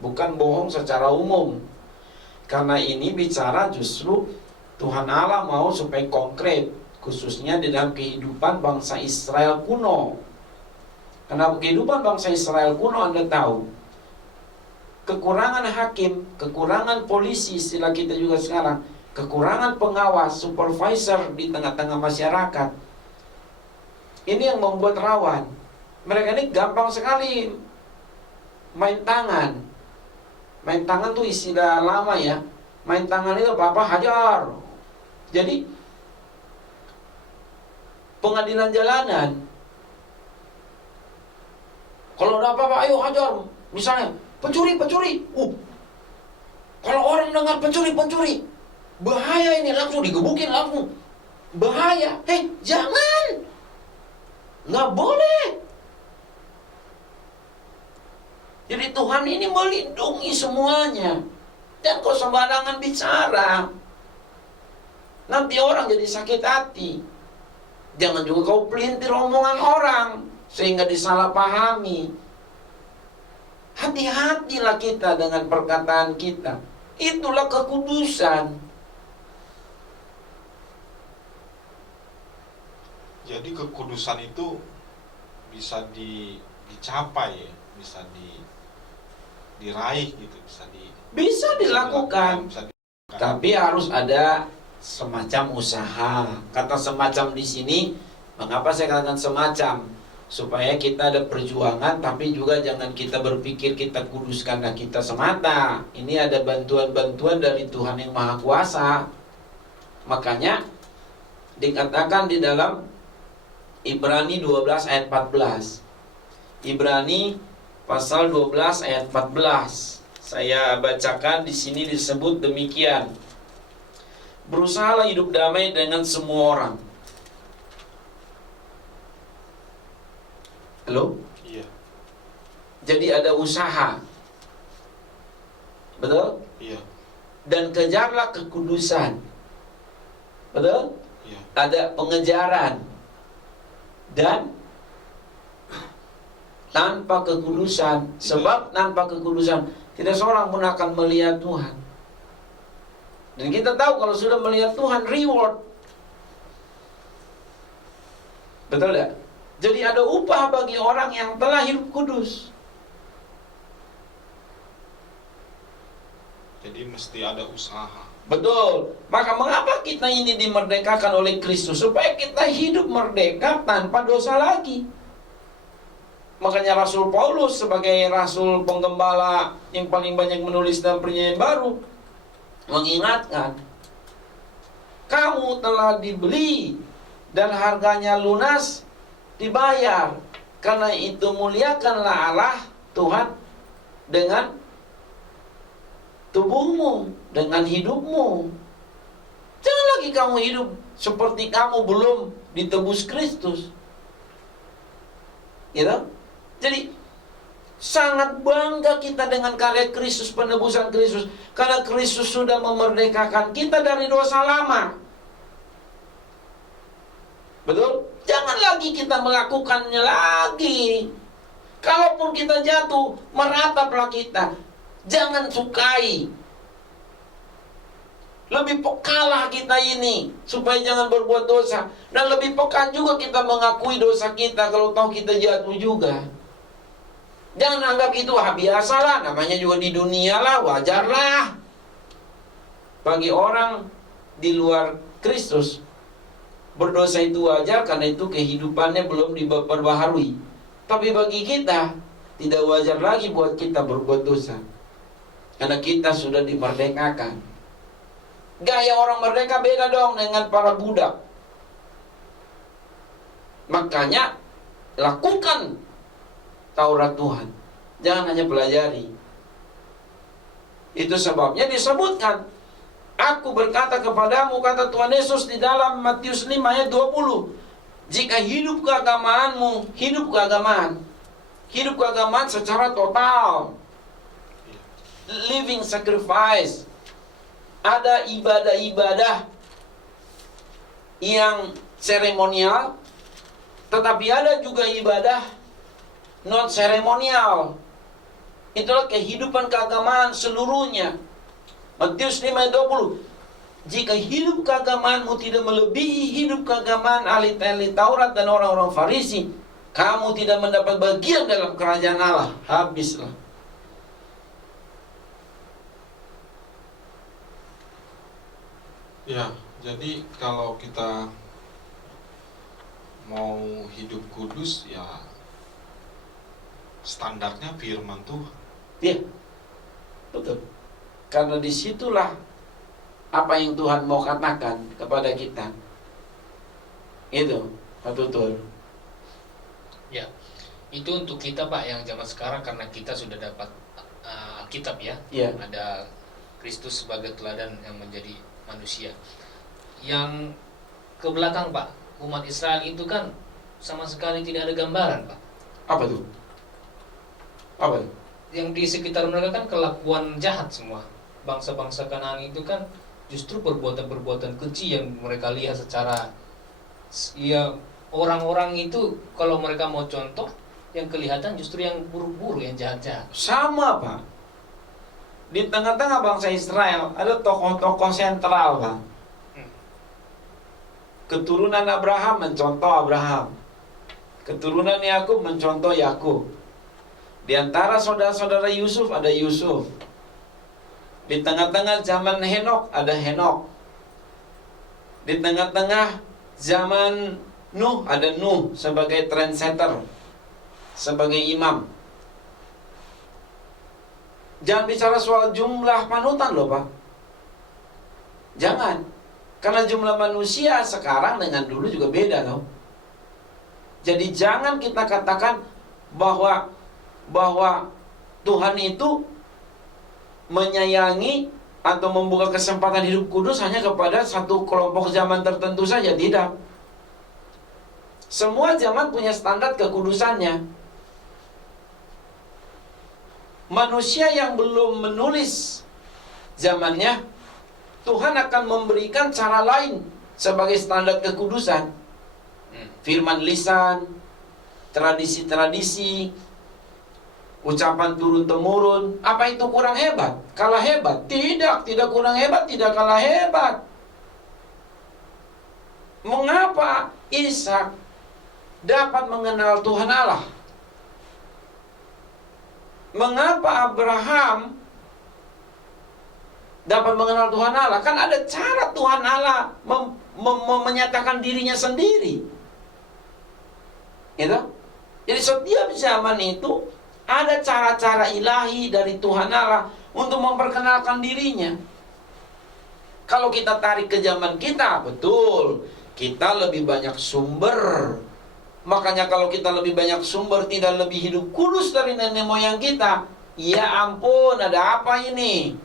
Bukan bohong secara umum. Karena ini bicara justru Tuhan Allah mau supaya konkret, khususnya di dalam kehidupan bangsa Israel kuno. Karena kehidupan bangsa Israel kuno Anda tahu, kekurangan hakim, kekurangan polisi, istilah kita juga sekarang, kekurangan pengawas, supervisor di tengah-tengah masyarakat. Ini yang membuat rawan. Mereka ini gampang sekali main tangan. Main tangan tuh istilah lama ya. Main tangan itu apa? Hajar. Jadi pengadilan jalanan. Kalau ada apa-apa, ayo hajar. Misalnya pencuri. Kalau orang dengar pencuri, bahaya ini, langsung digebukin langsung. Bahaya. Jangan. Nggak boleh. Jadi Tuhan ini melindungi semuanya. Dan kau sembarangan bicara, nanti orang jadi sakit hati. Jangan juga kau pelintir omongan orang sehingga disalahpahami. Hati-hatilah kita dengan perkataan kita. Itulah kekudusan. Jadi kekudusan itu bisa dicapai ya, bisa diraih gitu, Bisa dilakukan. Tapi harus ada semacam usaha. Kata semacam di sini, mengapa saya katakan semacam? Supaya kita ada perjuangan, tapi juga jangan kita berpikir kita kudus karena kita semata. Ini ada bantuan-bantuan dari Tuhan yang Maha Kuasa. Makanya dikatakan di dalam Ibrani 12 ayat 14. Ibrani pasal 12 ayat 14. Saya bacakan di sini disebut demikian. Berusahalah hidup damai dengan semua orang. Halo? Iya. Jadi ada usaha. Betul? Iya. Dan kejarlah kekudusan. Betul? Iya. Ada pengejaran. Dan tanpa kekudusan, sebab tanpa kekudusan tidak seorang pun akan melihat Tuhan. Dan kita tahu kalau sudah melihat Tuhan, reward. Betul tidak? Jadi ada upah bagi orang yang telah hidup kudus. Jadi mesti ada usaha. Betul. Maka mengapa kita ini dimerdekakan oleh Kristus? Supaya kita hidup merdeka tanpa dosa lagi. Makanya Rasul Paulus sebagai rasul penggembala yang paling banyak menulis dalam Perjanjian Baru mengingatkan, kamu telah dibeli dan harganya lunas dibayar. Karena itu muliakanlah Allah Tuhan dengan tubuhmu, dengan hidupmu. Jangan lagi kamu hidup seperti kamu belum ditebus Kristus. Gitu? Jadi sangat bangga kita dengan karya Kristus, penebusan Kristus, karena Kristus sudah memerdekakan kita dari dosa lama. Betul? Jangan lagi kita melakukannya lagi. Kalaupun kita jatuh, merataplah kita. Jangan sukai. Lebih pekalah kita ini, supaya jangan berbuat dosa. Dan lebih peka juga kita mengakui dosa kita kalau tahu kita jatuh juga. Jangan anggap itu biasalah, namanya juga di dunia lah, wajarlah. Bagi orang di luar Kristus, berdosa itu wajar karena itu kehidupannya belum diperbaharui. Tapi bagi kita, tidak wajar lagi buat kita berbuat dosa, karena kita sudah dimerdekakan. Gaya orang merdeka beda dong dengan para budak. Makanya lakukan Taurat Tuhan, jangan hanya pelajari. Itu sebabnya disebutkan, aku berkata kepadamu, kata Tuhan Yesus di dalam Matius 5 ayat 20, jika hidup keagamaanmu, hidup keagamaan secara total, living sacrifice, ada ibadah-ibadah yang seremonial, tetapi ada juga ibadah non seremonial. Itulah kehidupan keagamaan seluruhnya. Matius 5 ayat 20, jika hidup keagamaanmu tidak melebihi hidup keagamaan ahli-ahli Taurat dan orang-orang Farisi, kamu tidak mendapat bagian dalam kerajaan Allah. Habislah. Ya, jadi kalau kita mau hidup kudus, ya standarnya firman Tuhan. Iya, betul. Karena disitulah apa yang Tuhan mau katakan kepada kita. Itu, Pak Tutur. Ya, itu untuk kita Pak yang zaman sekarang, karena kita sudah dapat Alkitab ya. Iya. Ada Kristus sebagai teladan yang menjadi manusia. Yang ke belakang Pak, umat Israel itu kan sama sekali tidak ada gambaran Pak. Apa tuh? Apa tuh? Yang di sekitar mereka kan kelakuan jahat semua. Bangsa-bangsa Kanaan itu kan justru perbuatan-perbuatan keji yang mereka lihat secara, ya, orang-orang itu kalau mereka mau contoh, yang kelihatan justru yang buruk-buruk, yang jahat-jahat. Sama, Pak. Di tengah-tengah bangsa Israel ada tokoh-tokoh sentral, Pak. Keturunan Abraham mencontoh Abraham. Keturunan Yakub mencontoh Yakub. Di antara saudara-saudara Yusuf ada Yusuf. Di tengah-tengah zaman Henok ada Henok. Di tengah-tengah zaman Nuh ada Nuh sebagai trendsetter, sebagai imam. Jangan bicara soal jumlah panutan loh, Pak. Jangan. Karena jumlah manusia sekarang dengan dulu juga beda loh. Jadi jangan kita katakan bahwa Tuhan itu menyayangi atau membuka kesempatan hidup kudus hanya kepada satu kelompok zaman tertentu saja. Tidak. Semua zaman punya standar kekudusannya. Manusia yang belum menulis zamannya, Tuhan akan memberikan cara lain sebagai standar kekudusan. Firman lisan, tradisi-tradisi, ucapan turun-temurun. Apa itu kurang hebat? Kalah hebat? Tidak kurang hebat, tidak kalah hebat. Mengapa Ishak dapat mengenal Tuhan Allah? Mengapa Abraham dapat mengenal Tuhan Allah? Kan ada cara Tuhan Allah menyatakan dirinya sendiri. Gitu? Jadi setiap zaman itu ada cara-cara ilahi dari Tuhan Allah untuk memperkenalkan dirinya. Kalau kita tarik ke zaman kita, betul, kita lebih banyak sumber. Makanya kalau kita lebih banyak sumber, tidak lebih hidup kudus dari nenek moyang kita. Ya ampun, ada apa ini?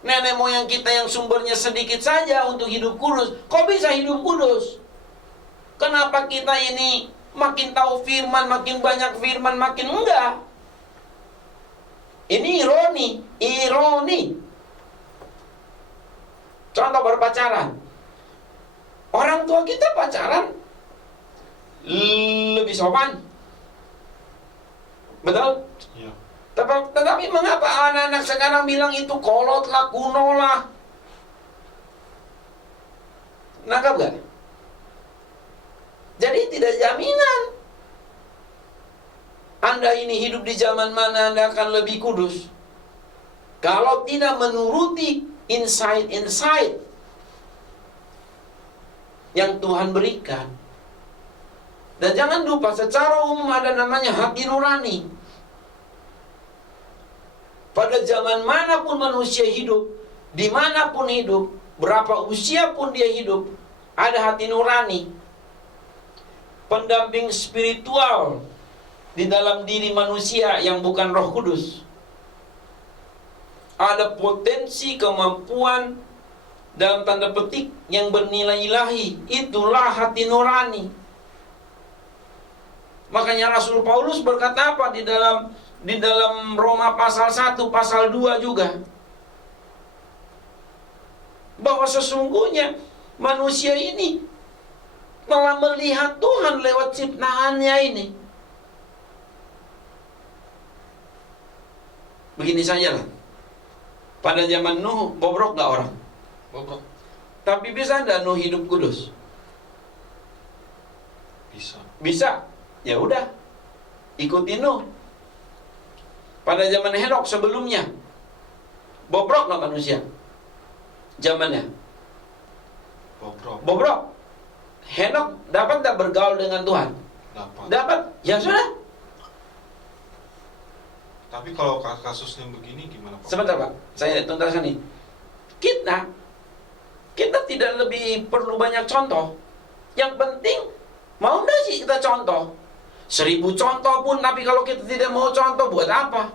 Nenek moyang kita yang sumbernya sedikit saja untuk hidup kudus, kok bisa hidup kudus? Kenapa kita ini makin tahu firman, makin banyak firman, makin enggak. Ini ironi. Contoh berpacaran. Orang tua kita pacaran lebih sopan. Betul? Ya. Tetapi mengapa anak-anak sekarang bilang itu kolot lah, kuno lah? Nangkap gak? Jadi tidak jaminan Anda ini hidup di zaman mana Anda akan lebih kudus kalau tidak menuruti insight yang Tuhan berikan. Dan jangan lupa, secara umum ada namanya hati nurani. Pada zaman manapun manusia hidup, dimanapun hidup, berapa usia pun dia hidup, ada hati nurani, pendamping spiritual di dalam diri manusia yang bukan Roh Kudus. Ada potensi kemampuan dalam tanda petik yang bernilai ilahi. Itulah hati nurani. Makanya Rasul Paulus berkata apa di dalam Roma pasal 1, pasal 2 juga, bahwa sesungguhnya manusia ini malah melihat Tuhan lewat ciptaannya ini. Begini saja lah. Pada zaman Nuh, bobrok gak orang? Bobrok. Tapi bisa nggak Nuh hidup kudus? Bisa. Ya udah, ikuti Nuh. Pada zaman Henok sebelumnya, bobrok nggak manusia? Zamannya bobrok. Henok dapat tak bergaul dengan Tuhan? Dapat. Ya sudah. Tapi kalau kasusnya begini gimana Pak? Sebentar Pak, saya tuntaskan nih. Kita tidak lebih perlu banyak contoh. Yang penting mau nggak sih kita contoh? 1000 contoh pun, tapi kalau kita tidak mau contoh, buat apa?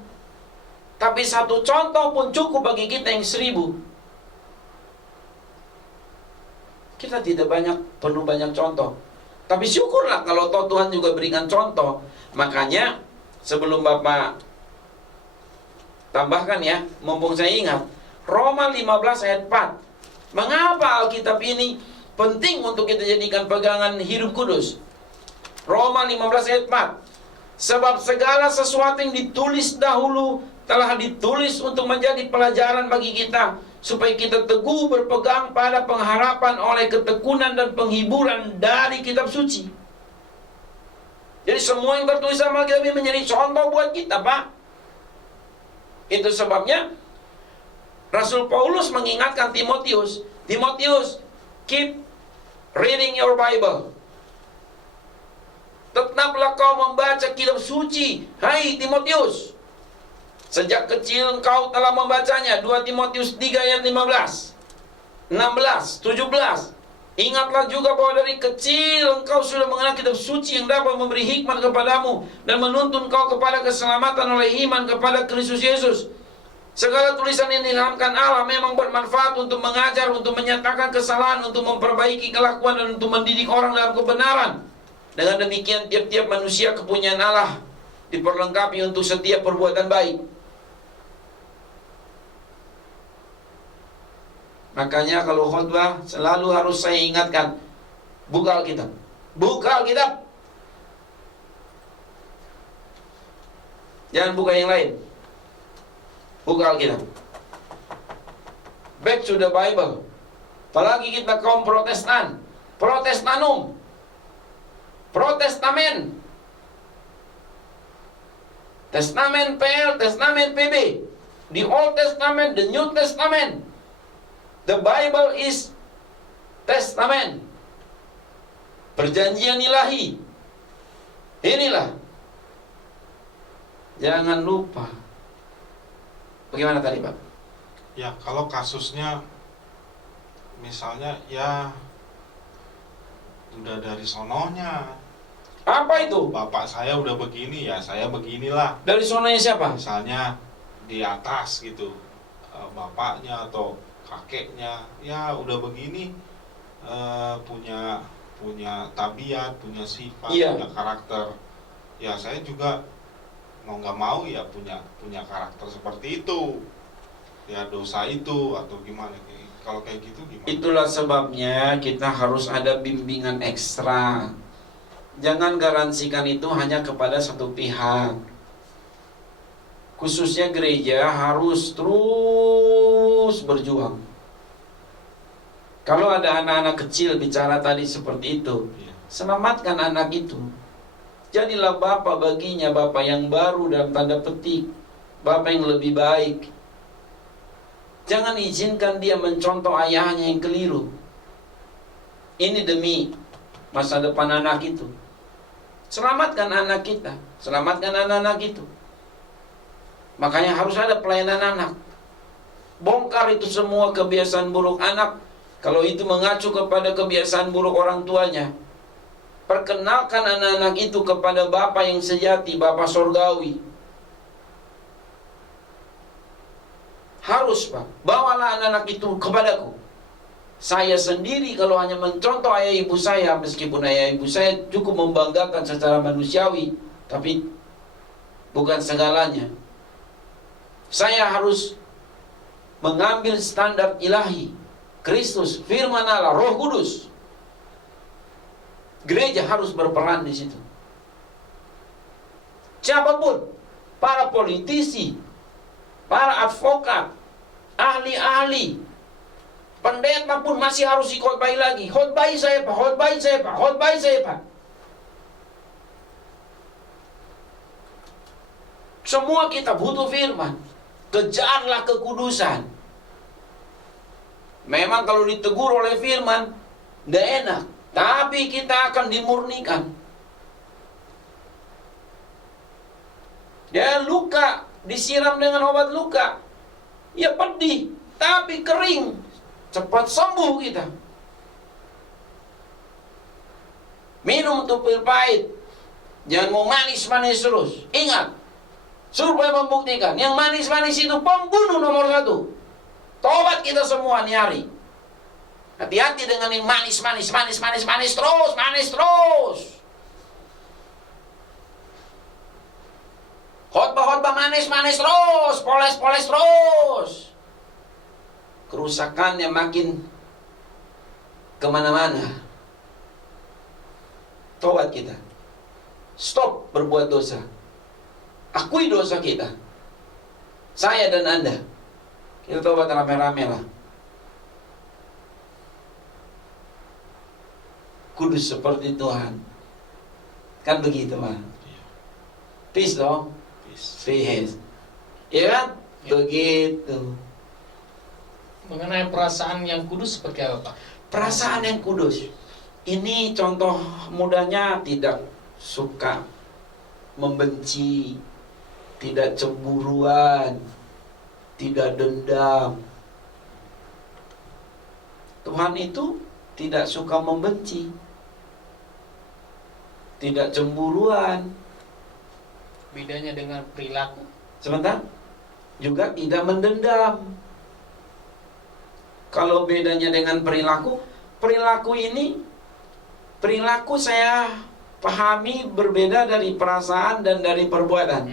Tapi 1 contoh pun cukup bagi kita yang 1000. Kita tidak perlu banyak contoh. Tapi syukurlah kalau Tuhan juga berikan contoh. Makanya sebelum Bapak tambahkan ya, mumpung saya ingat, Roma 15 ayat 4. Mengapa Alkitab ini penting untuk kita jadikan pegangan hidup kudus? Roma 15 ayat 4. Sebab segala sesuatu yang ditulis dahulu telah ditulis untuk menjadi pelajaran bagi kita, supaya kita teguh berpegang pada pengharapan oleh ketekunan dan penghiburan dari kitab suci. Jadi semua yang tertulis sama Alkitab ini menjadi contoh buat kita, Pak. Itu sebabnya Rasul Paulus mengingatkan Timotius, keep reading your Bible. Tetaplah kau membaca kitab suci, hai Timotius. Sejak kecil engkau telah membacanya. 2 Timotius 3 ayat 15, 16, 17. Ingatlah juga bahwa dari kecil engkau sudah mengenal kitab suci yang dapat memberi hikmat kepadamu dan menuntun kau kepada keselamatan oleh iman kepada Kristus Yesus. Segala tulisan yang diilhamkan Allah memang bermanfaat untuk mengajar, untuk menyatakan kesalahan, untuk memperbaiki kelakuan, dan untuk mendidik orang dalam kebenaran. Dengan demikian tiap-tiap manusia kepunyaan Allah diperlengkapi untuk setiap perbuatan baik. Makanya kalau khutbah selalu harus saya ingatkan, buka Alkitab. Buka Alkitab. Jangan buka yang lain. Buka Alkitab. Back to the Bible. Apalagi kita kaum Protestan, Protestanum, Protestamen, Testamen PL, Testamen PB, the Old Testament, the New Testament. The Bible is Testament, perjanjian ilahi. Inilah. Jangan lupa. Bagaimana tadi Pak? Ya kalau kasusnya misalnya ya udah dari sononya. Apa itu? Bapak saya udah begini, ya saya beginilah. Dari sononya siapa? Misalnya di atas gitu, bapaknya atau kakeknya, ya udah begini, punya punya tabiat, punya sifat, Iya. punya karakter. Ya saya juga mau nggak mau ya punya karakter seperti itu. Ya dosa itu atau gimana? Kalau kayak gitu gimana? Itulah sebabnya kita harus ada bimbingan ekstra. Jangan garansikan itu hanya kepada satu pihak. Khususnya gereja harus terus berjuang. Kalau ada anak-anak kecil bicara tadi seperti itu, Iya. selamatkan anak itu. Jadilah bapak baginya, bapak yang baru dalam tanda petik, bapak yang lebih baik. Jangan izinkan dia mencontoh ayahnya yang keliru. Ini demi masa depan anak itu. Selamatkan anak kita, selamatkan anak-anak itu. Makanya harus ada pelayanan anak. Bongkar itu semua kebiasaan buruk anak. Kalau itu mengacu kepada kebiasaan buruk orang tuanya, perkenalkan anak-anak itu kepada Bapa yang sejati, Bapa surgawi. Harus, Pak. Bawalah anak-anak itu kepadaku. Saya sendiri kalau hanya mencontoh ayah ibu saya, meskipun ayah ibu saya cukup membanggakan secara manusiawi, tapi bukan segalanya. Saya harus mengambil standar ilahi, Kristus, firman Allah, Roh Kudus. Gereja harus berperan di situ. Siapapun, para politisi, para advokat, ahli-ahli, pendeta pun masih harus dikhotbahi lagi. Khotbahi saya Pak, khotbahi saya Pak, khotbahi saya Pak. Semua kita butuh firman. Kejarlah kekudusan. Memang kalau ditegur oleh firman, tidak enak. Tapi kita akan dimurnikan. Dia luka, disiram dengan obat luka. Ya pedih, tapi kering. Cepat sembuh kita. Minum untuk pil pahit. Jangan mau manis-manis terus. Ingat, survei membuktikan yang manis-manis itu pembunuh nomor 1. Tobat kita semua nih hari. Hati-hati dengan yang manis terus. Khotbah manis terus, poles terus. Kerusakannya makin kemana-mana. Tobat kita. Stop berbuat dosa. Akui dosa kita. Saya dan Anda. Kita tobat rame-rame lah. Kudus seperti Tuhan. Kan begitu, Pak. Peace dong. Peace. Ya kan? Begitu. Mengenai perasaan yang kudus seperti apa, Pak? Perasaan yang kudus. Ini contoh mudahnya tidak suka, membenci, tidak cemburuan, tidak dendam. Tuhan itu tidak suka membenci, tidak cemburuan. Bedanya dengan perilaku. Sebentar, juga tidak mendendam. Kalau bedanya dengan perilaku, perilaku saya pahami berbeda dari perasaan dan dari perbuatan.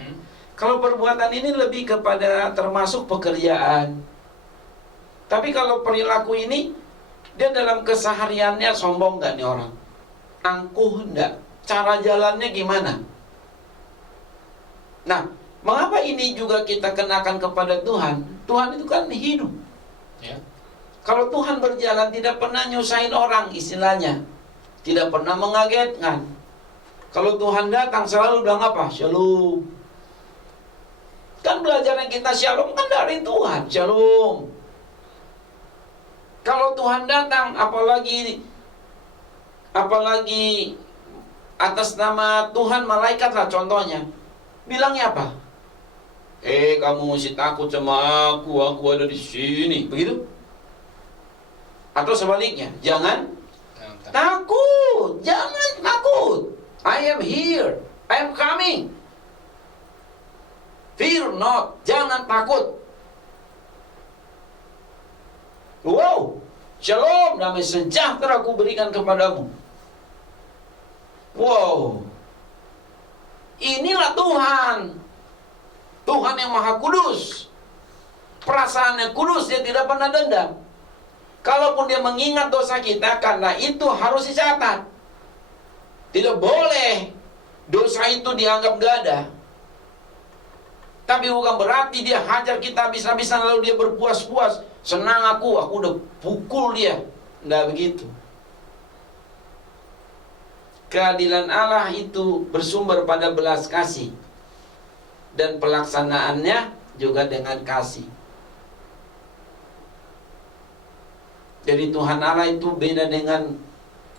Kalau perbuatan ini lebih kepada termasuk pekerjaan. Tapi kalau perilaku ini, dia dalam kesehariannya sombong gak nih orang? Angkuh enggak? Cara jalannya gimana? Nah, mengapa ini juga kita kenakan kepada Tuhan? Tuhan itu kan hidup. Ya. Kalau Tuhan berjalan tidak pernah nyusahin orang istilahnya. Tidak pernah mengagetkan. Kalau Tuhan datang selalu bilang apa? Shalom. Kan belajarnya kita shalom kan dari Tuhan. Shalom. Kalau Tuhan datang apalagi atas nama Tuhan malaikat lah contohnya. Bilangnya apa? Kamu mesti takut sama aku ada di sini. Begitu? Atau sebaliknya, jangan takut. Jangan takut. I am here. I am coming. Fear not. Jangan takut. Wow. Shalom, damai sejahtera aku berikan kepadamu. Wow, inilah Tuhan. Tuhan yang Maha Kudus. Perasaannya kudus, dia tidak pernah dendam. Kalaupun dia mengingat dosa kita, karena itu harus dicatat. Tidak boleh dosa itu dianggap gak ada. Tapi bukan berarti dia hajar kita habis-habisan lalu dia berpuas-puas. Senang aku udah pukul dia. Nggak begitu. Keadilan Allah itu bersumber pada belas kasih. Dan pelaksanaannya juga dengan kasih. Jadi Tuhan Allah itu beda dengan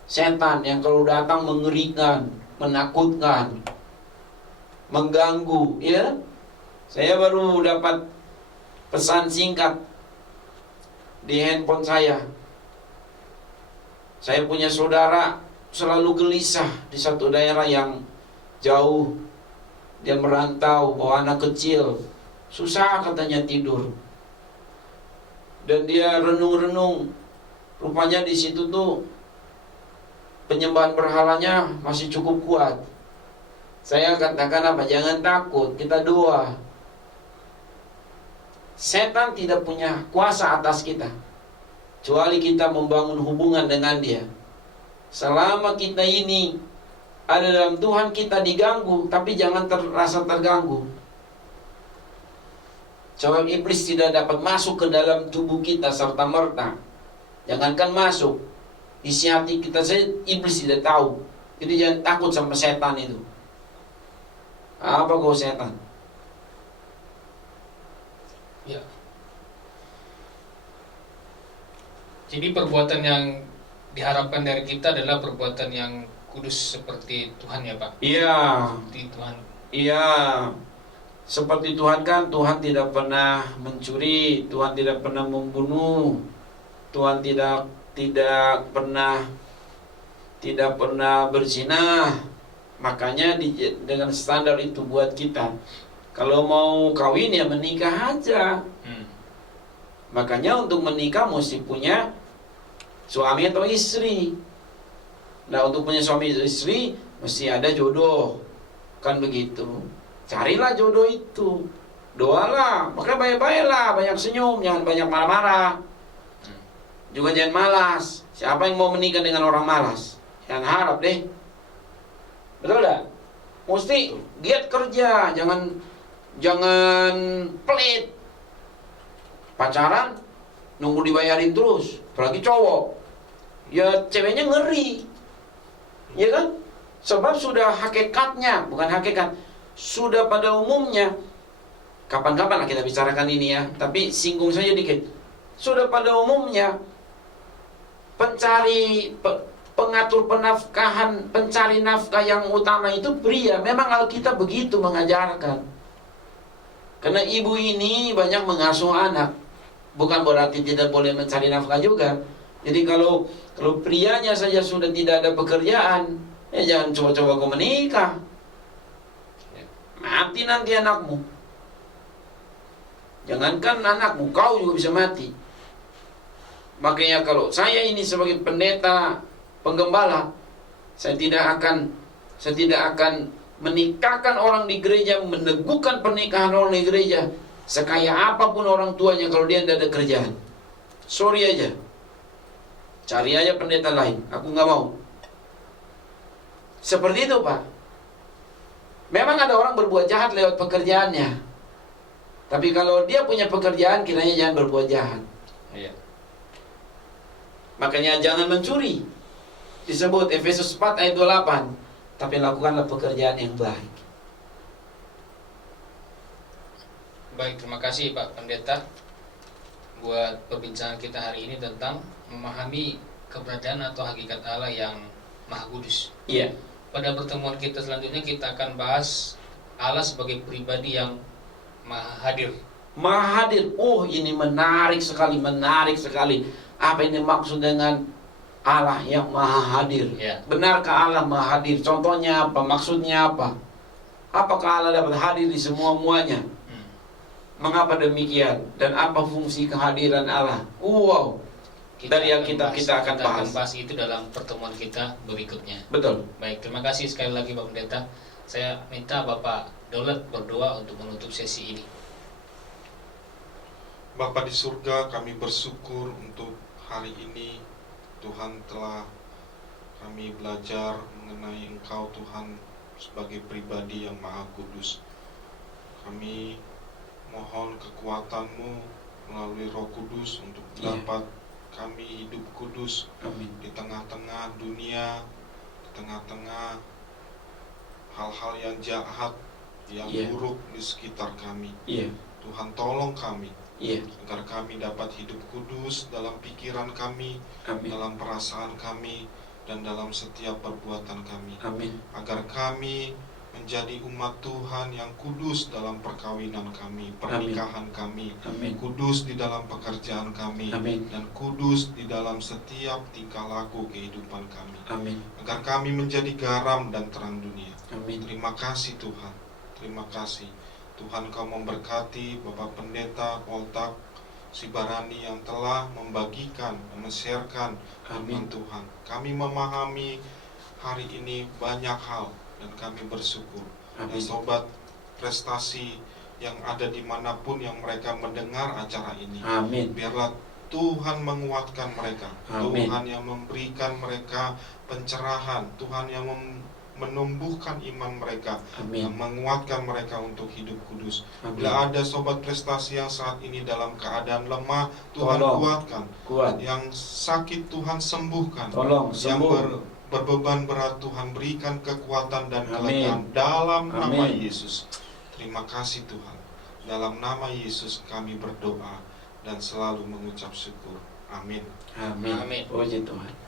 setan yang kalau datang mengerikan, menakutkan, mengganggu, ya. Saya baru dapat pesan singkat di handphone saya. Saya punya saudara selalu gelisah di satu daerah yang jauh. Dia merantau, bawa anak kecil, susah katanya tidur. Dan dia renung-renung. Rupanya di situ tuh penyembahan berhalanya masih cukup kuat. Saya katakan apa? Jangan takut, kita doa. Setan tidak punya kuasa atas kita, kecuali kita membangun hubungan dengan dia. Selama kita ini ada dalam Tuhan, kita diganggu, tapi jangan terasa terganggu. Sebab iblis tidak dapat masuk ke dalam tubuh kita serta-merta. Jangankan masuk, isi hati kita saja iblis tidak tahu. Jadi jangan takut sama setan itu. Apa kau setan? Ya. Jadi perbuatan yang diharapkan dari kita adalah perbuatan yang kudus seperti Tuhan, ya Pak? Iya. Seperti Tuhan. Iya. Seperti Tuhan kan, Tuhan tidak pernah mencuri, Tuhan tidak pernah membunuh, Tuhan tidak pernah berzina. Makanya dengan standar itu buat kita, kalau mau kawin ya menikah aja. Makanya untuk menikah mesti punya suami atau istri. Nah, untuk punya suami atau istri mesti ada jodoh. Kan begitu. Carilah jodoh itu. Doalah, makanya baik-baiklah, banyak senyum, jangan banyak marah-marah. Juga jangan malas. Siapa yang mau menikah dengan orang malas? Jangan harap deh. Betul tak? Mesti giat kerja, jangan pelit. Pacaran nunggu dibayarin terus, apalagi cowok. Ya ceweknya ngeri. Ya kan? Sebab sudah hakikatnya, bukan hakikat, sudah pada umumnya. Kapan-kapan lah kita bicarakan ini ya, tapi singgung saja dikit. Sudah pada umumnya pengatur penafkahan, pencari nafkah yang utama itu pria. Memang Alkitab begitu mengajarkan. Karena ibu ini banyak mengasuh anak. Bukan berarti tidak boleh mencari nafkah juga. Jadi kalau prianya saja sudah tidak ada pekerjaan, ya jangan coba-coba kau menikah. Mati nanti anakmu. Jangankan anakmu, kau juga bisa mati. Makanya kalau saya ini sebagai pendeta, penggembala, saya tidak akan menikahkan orang di gereja, meneguhkan pernikahan orang di gereja, sekaya apapun orang tuanya kalau dia tidak ada kerjaan. Sorry aja, cari aja pendeta lain, aku nggak mau. Seperti itu Pak. Memang ada orang berbuat jahat lewat pekerjaannya, tapi kalau dia punya pekerjaan, kiranya jangan berbuat jahat. Iya. Makanya jangan mencuri. Disebut Efesus 4 ayat 28. Tapi lakukanlah pekerjaan yang baik. Baik, terima kasih Pak Pendeta buat perbincangan kita hari ini tentang memahami keberadaan atau hakikat Allah yang Maha Kudus. Iya. Pada pertemuan kita selanjutnya kita akan bahas Allah sebagai pribadi yang Maha Hadir. Maha hadir. Oh, ini menarik sekali. Apa ini maksud dengan Allah yang Maha Hadir? Ya. Benarkah Allah Maha Hadir? Contohnya apa? Maksudnya apa? Apakah Allah dapat hadir di semua-muanya? Mengapa demikian? Dan apa fungsi kehadiran Allah? Wow. dari yang kita akan bahas. itu dalam pertemuan kita berikutnya. Betul. Baik, terima kasih sekali lagi Pak Pendeta. Saya minta Bapak Daulat berdoa untuk menutup sesi ini. Bapa di surga, kami bersyukur untuk hari ini Tuhan telah kami belajar mengenai Engkau Tuhan sebagai pribadi yang Maha Kudus. Kami mohon kekuatan-Mu melalui Roh Kudus untuk dapat kami hidup kudus Amin. di tengah-tengah dunia, di tengah-tengah hal-hal yang jahat, yang buruk di sekitar kami. Tuhan tolong kami agar kami dapat hidup kudus dalam pikiran kami, Amin. dalam perasaan kami, dan dalam setiap perbuatan kami. Amin. Agar kami menjadi umat Tuhan yang kudus dalam perkawinan kami, pernikahan kami, Amin. kudus di dalam pekerjaan kami, Amin. dan kudus di dalam setiap tingkah laku kehidupan kami. Amin. Agar kami menjadi garam dan terang dunia. Amin. Terima kasih Tuhan, terima kasih Tuhan. Kau memberkati Bapak Pendeta Poltak Sibarani yang telah membagikan, men-sharekan firman Tuhan. Kami memahami hari ini banyak hal dan kami bersyukur. Dan sobat prestasi yang ada dimanapun yang mereka mendengar acara ini, Amin. biarlah Tuhan menguatkan mereka. Amin. Tuhan yang memberikan mereka pencerahan, Tuhan yang menumbuhkan iman mereka, Amin. yang menguatkan mereka untuk hidup kudus. Amin. Bila ada sobat prestasi yang saat ini dalam keadaan lemah, Tuhan Tolong. kuatkan. Kuat. Yang sakit Tuhan sembuhkan. Tolong Yang sembuh. berbeban berat Tuhan berikan kekuatan dan Amin. kelegaan dalam nama Amin. Yesus. Terima kasih Tuhan. Dalam nama Yesus kami berdoa dan selalu mengucap syukur. Amin. Amin. Amin. Puji Tuhan.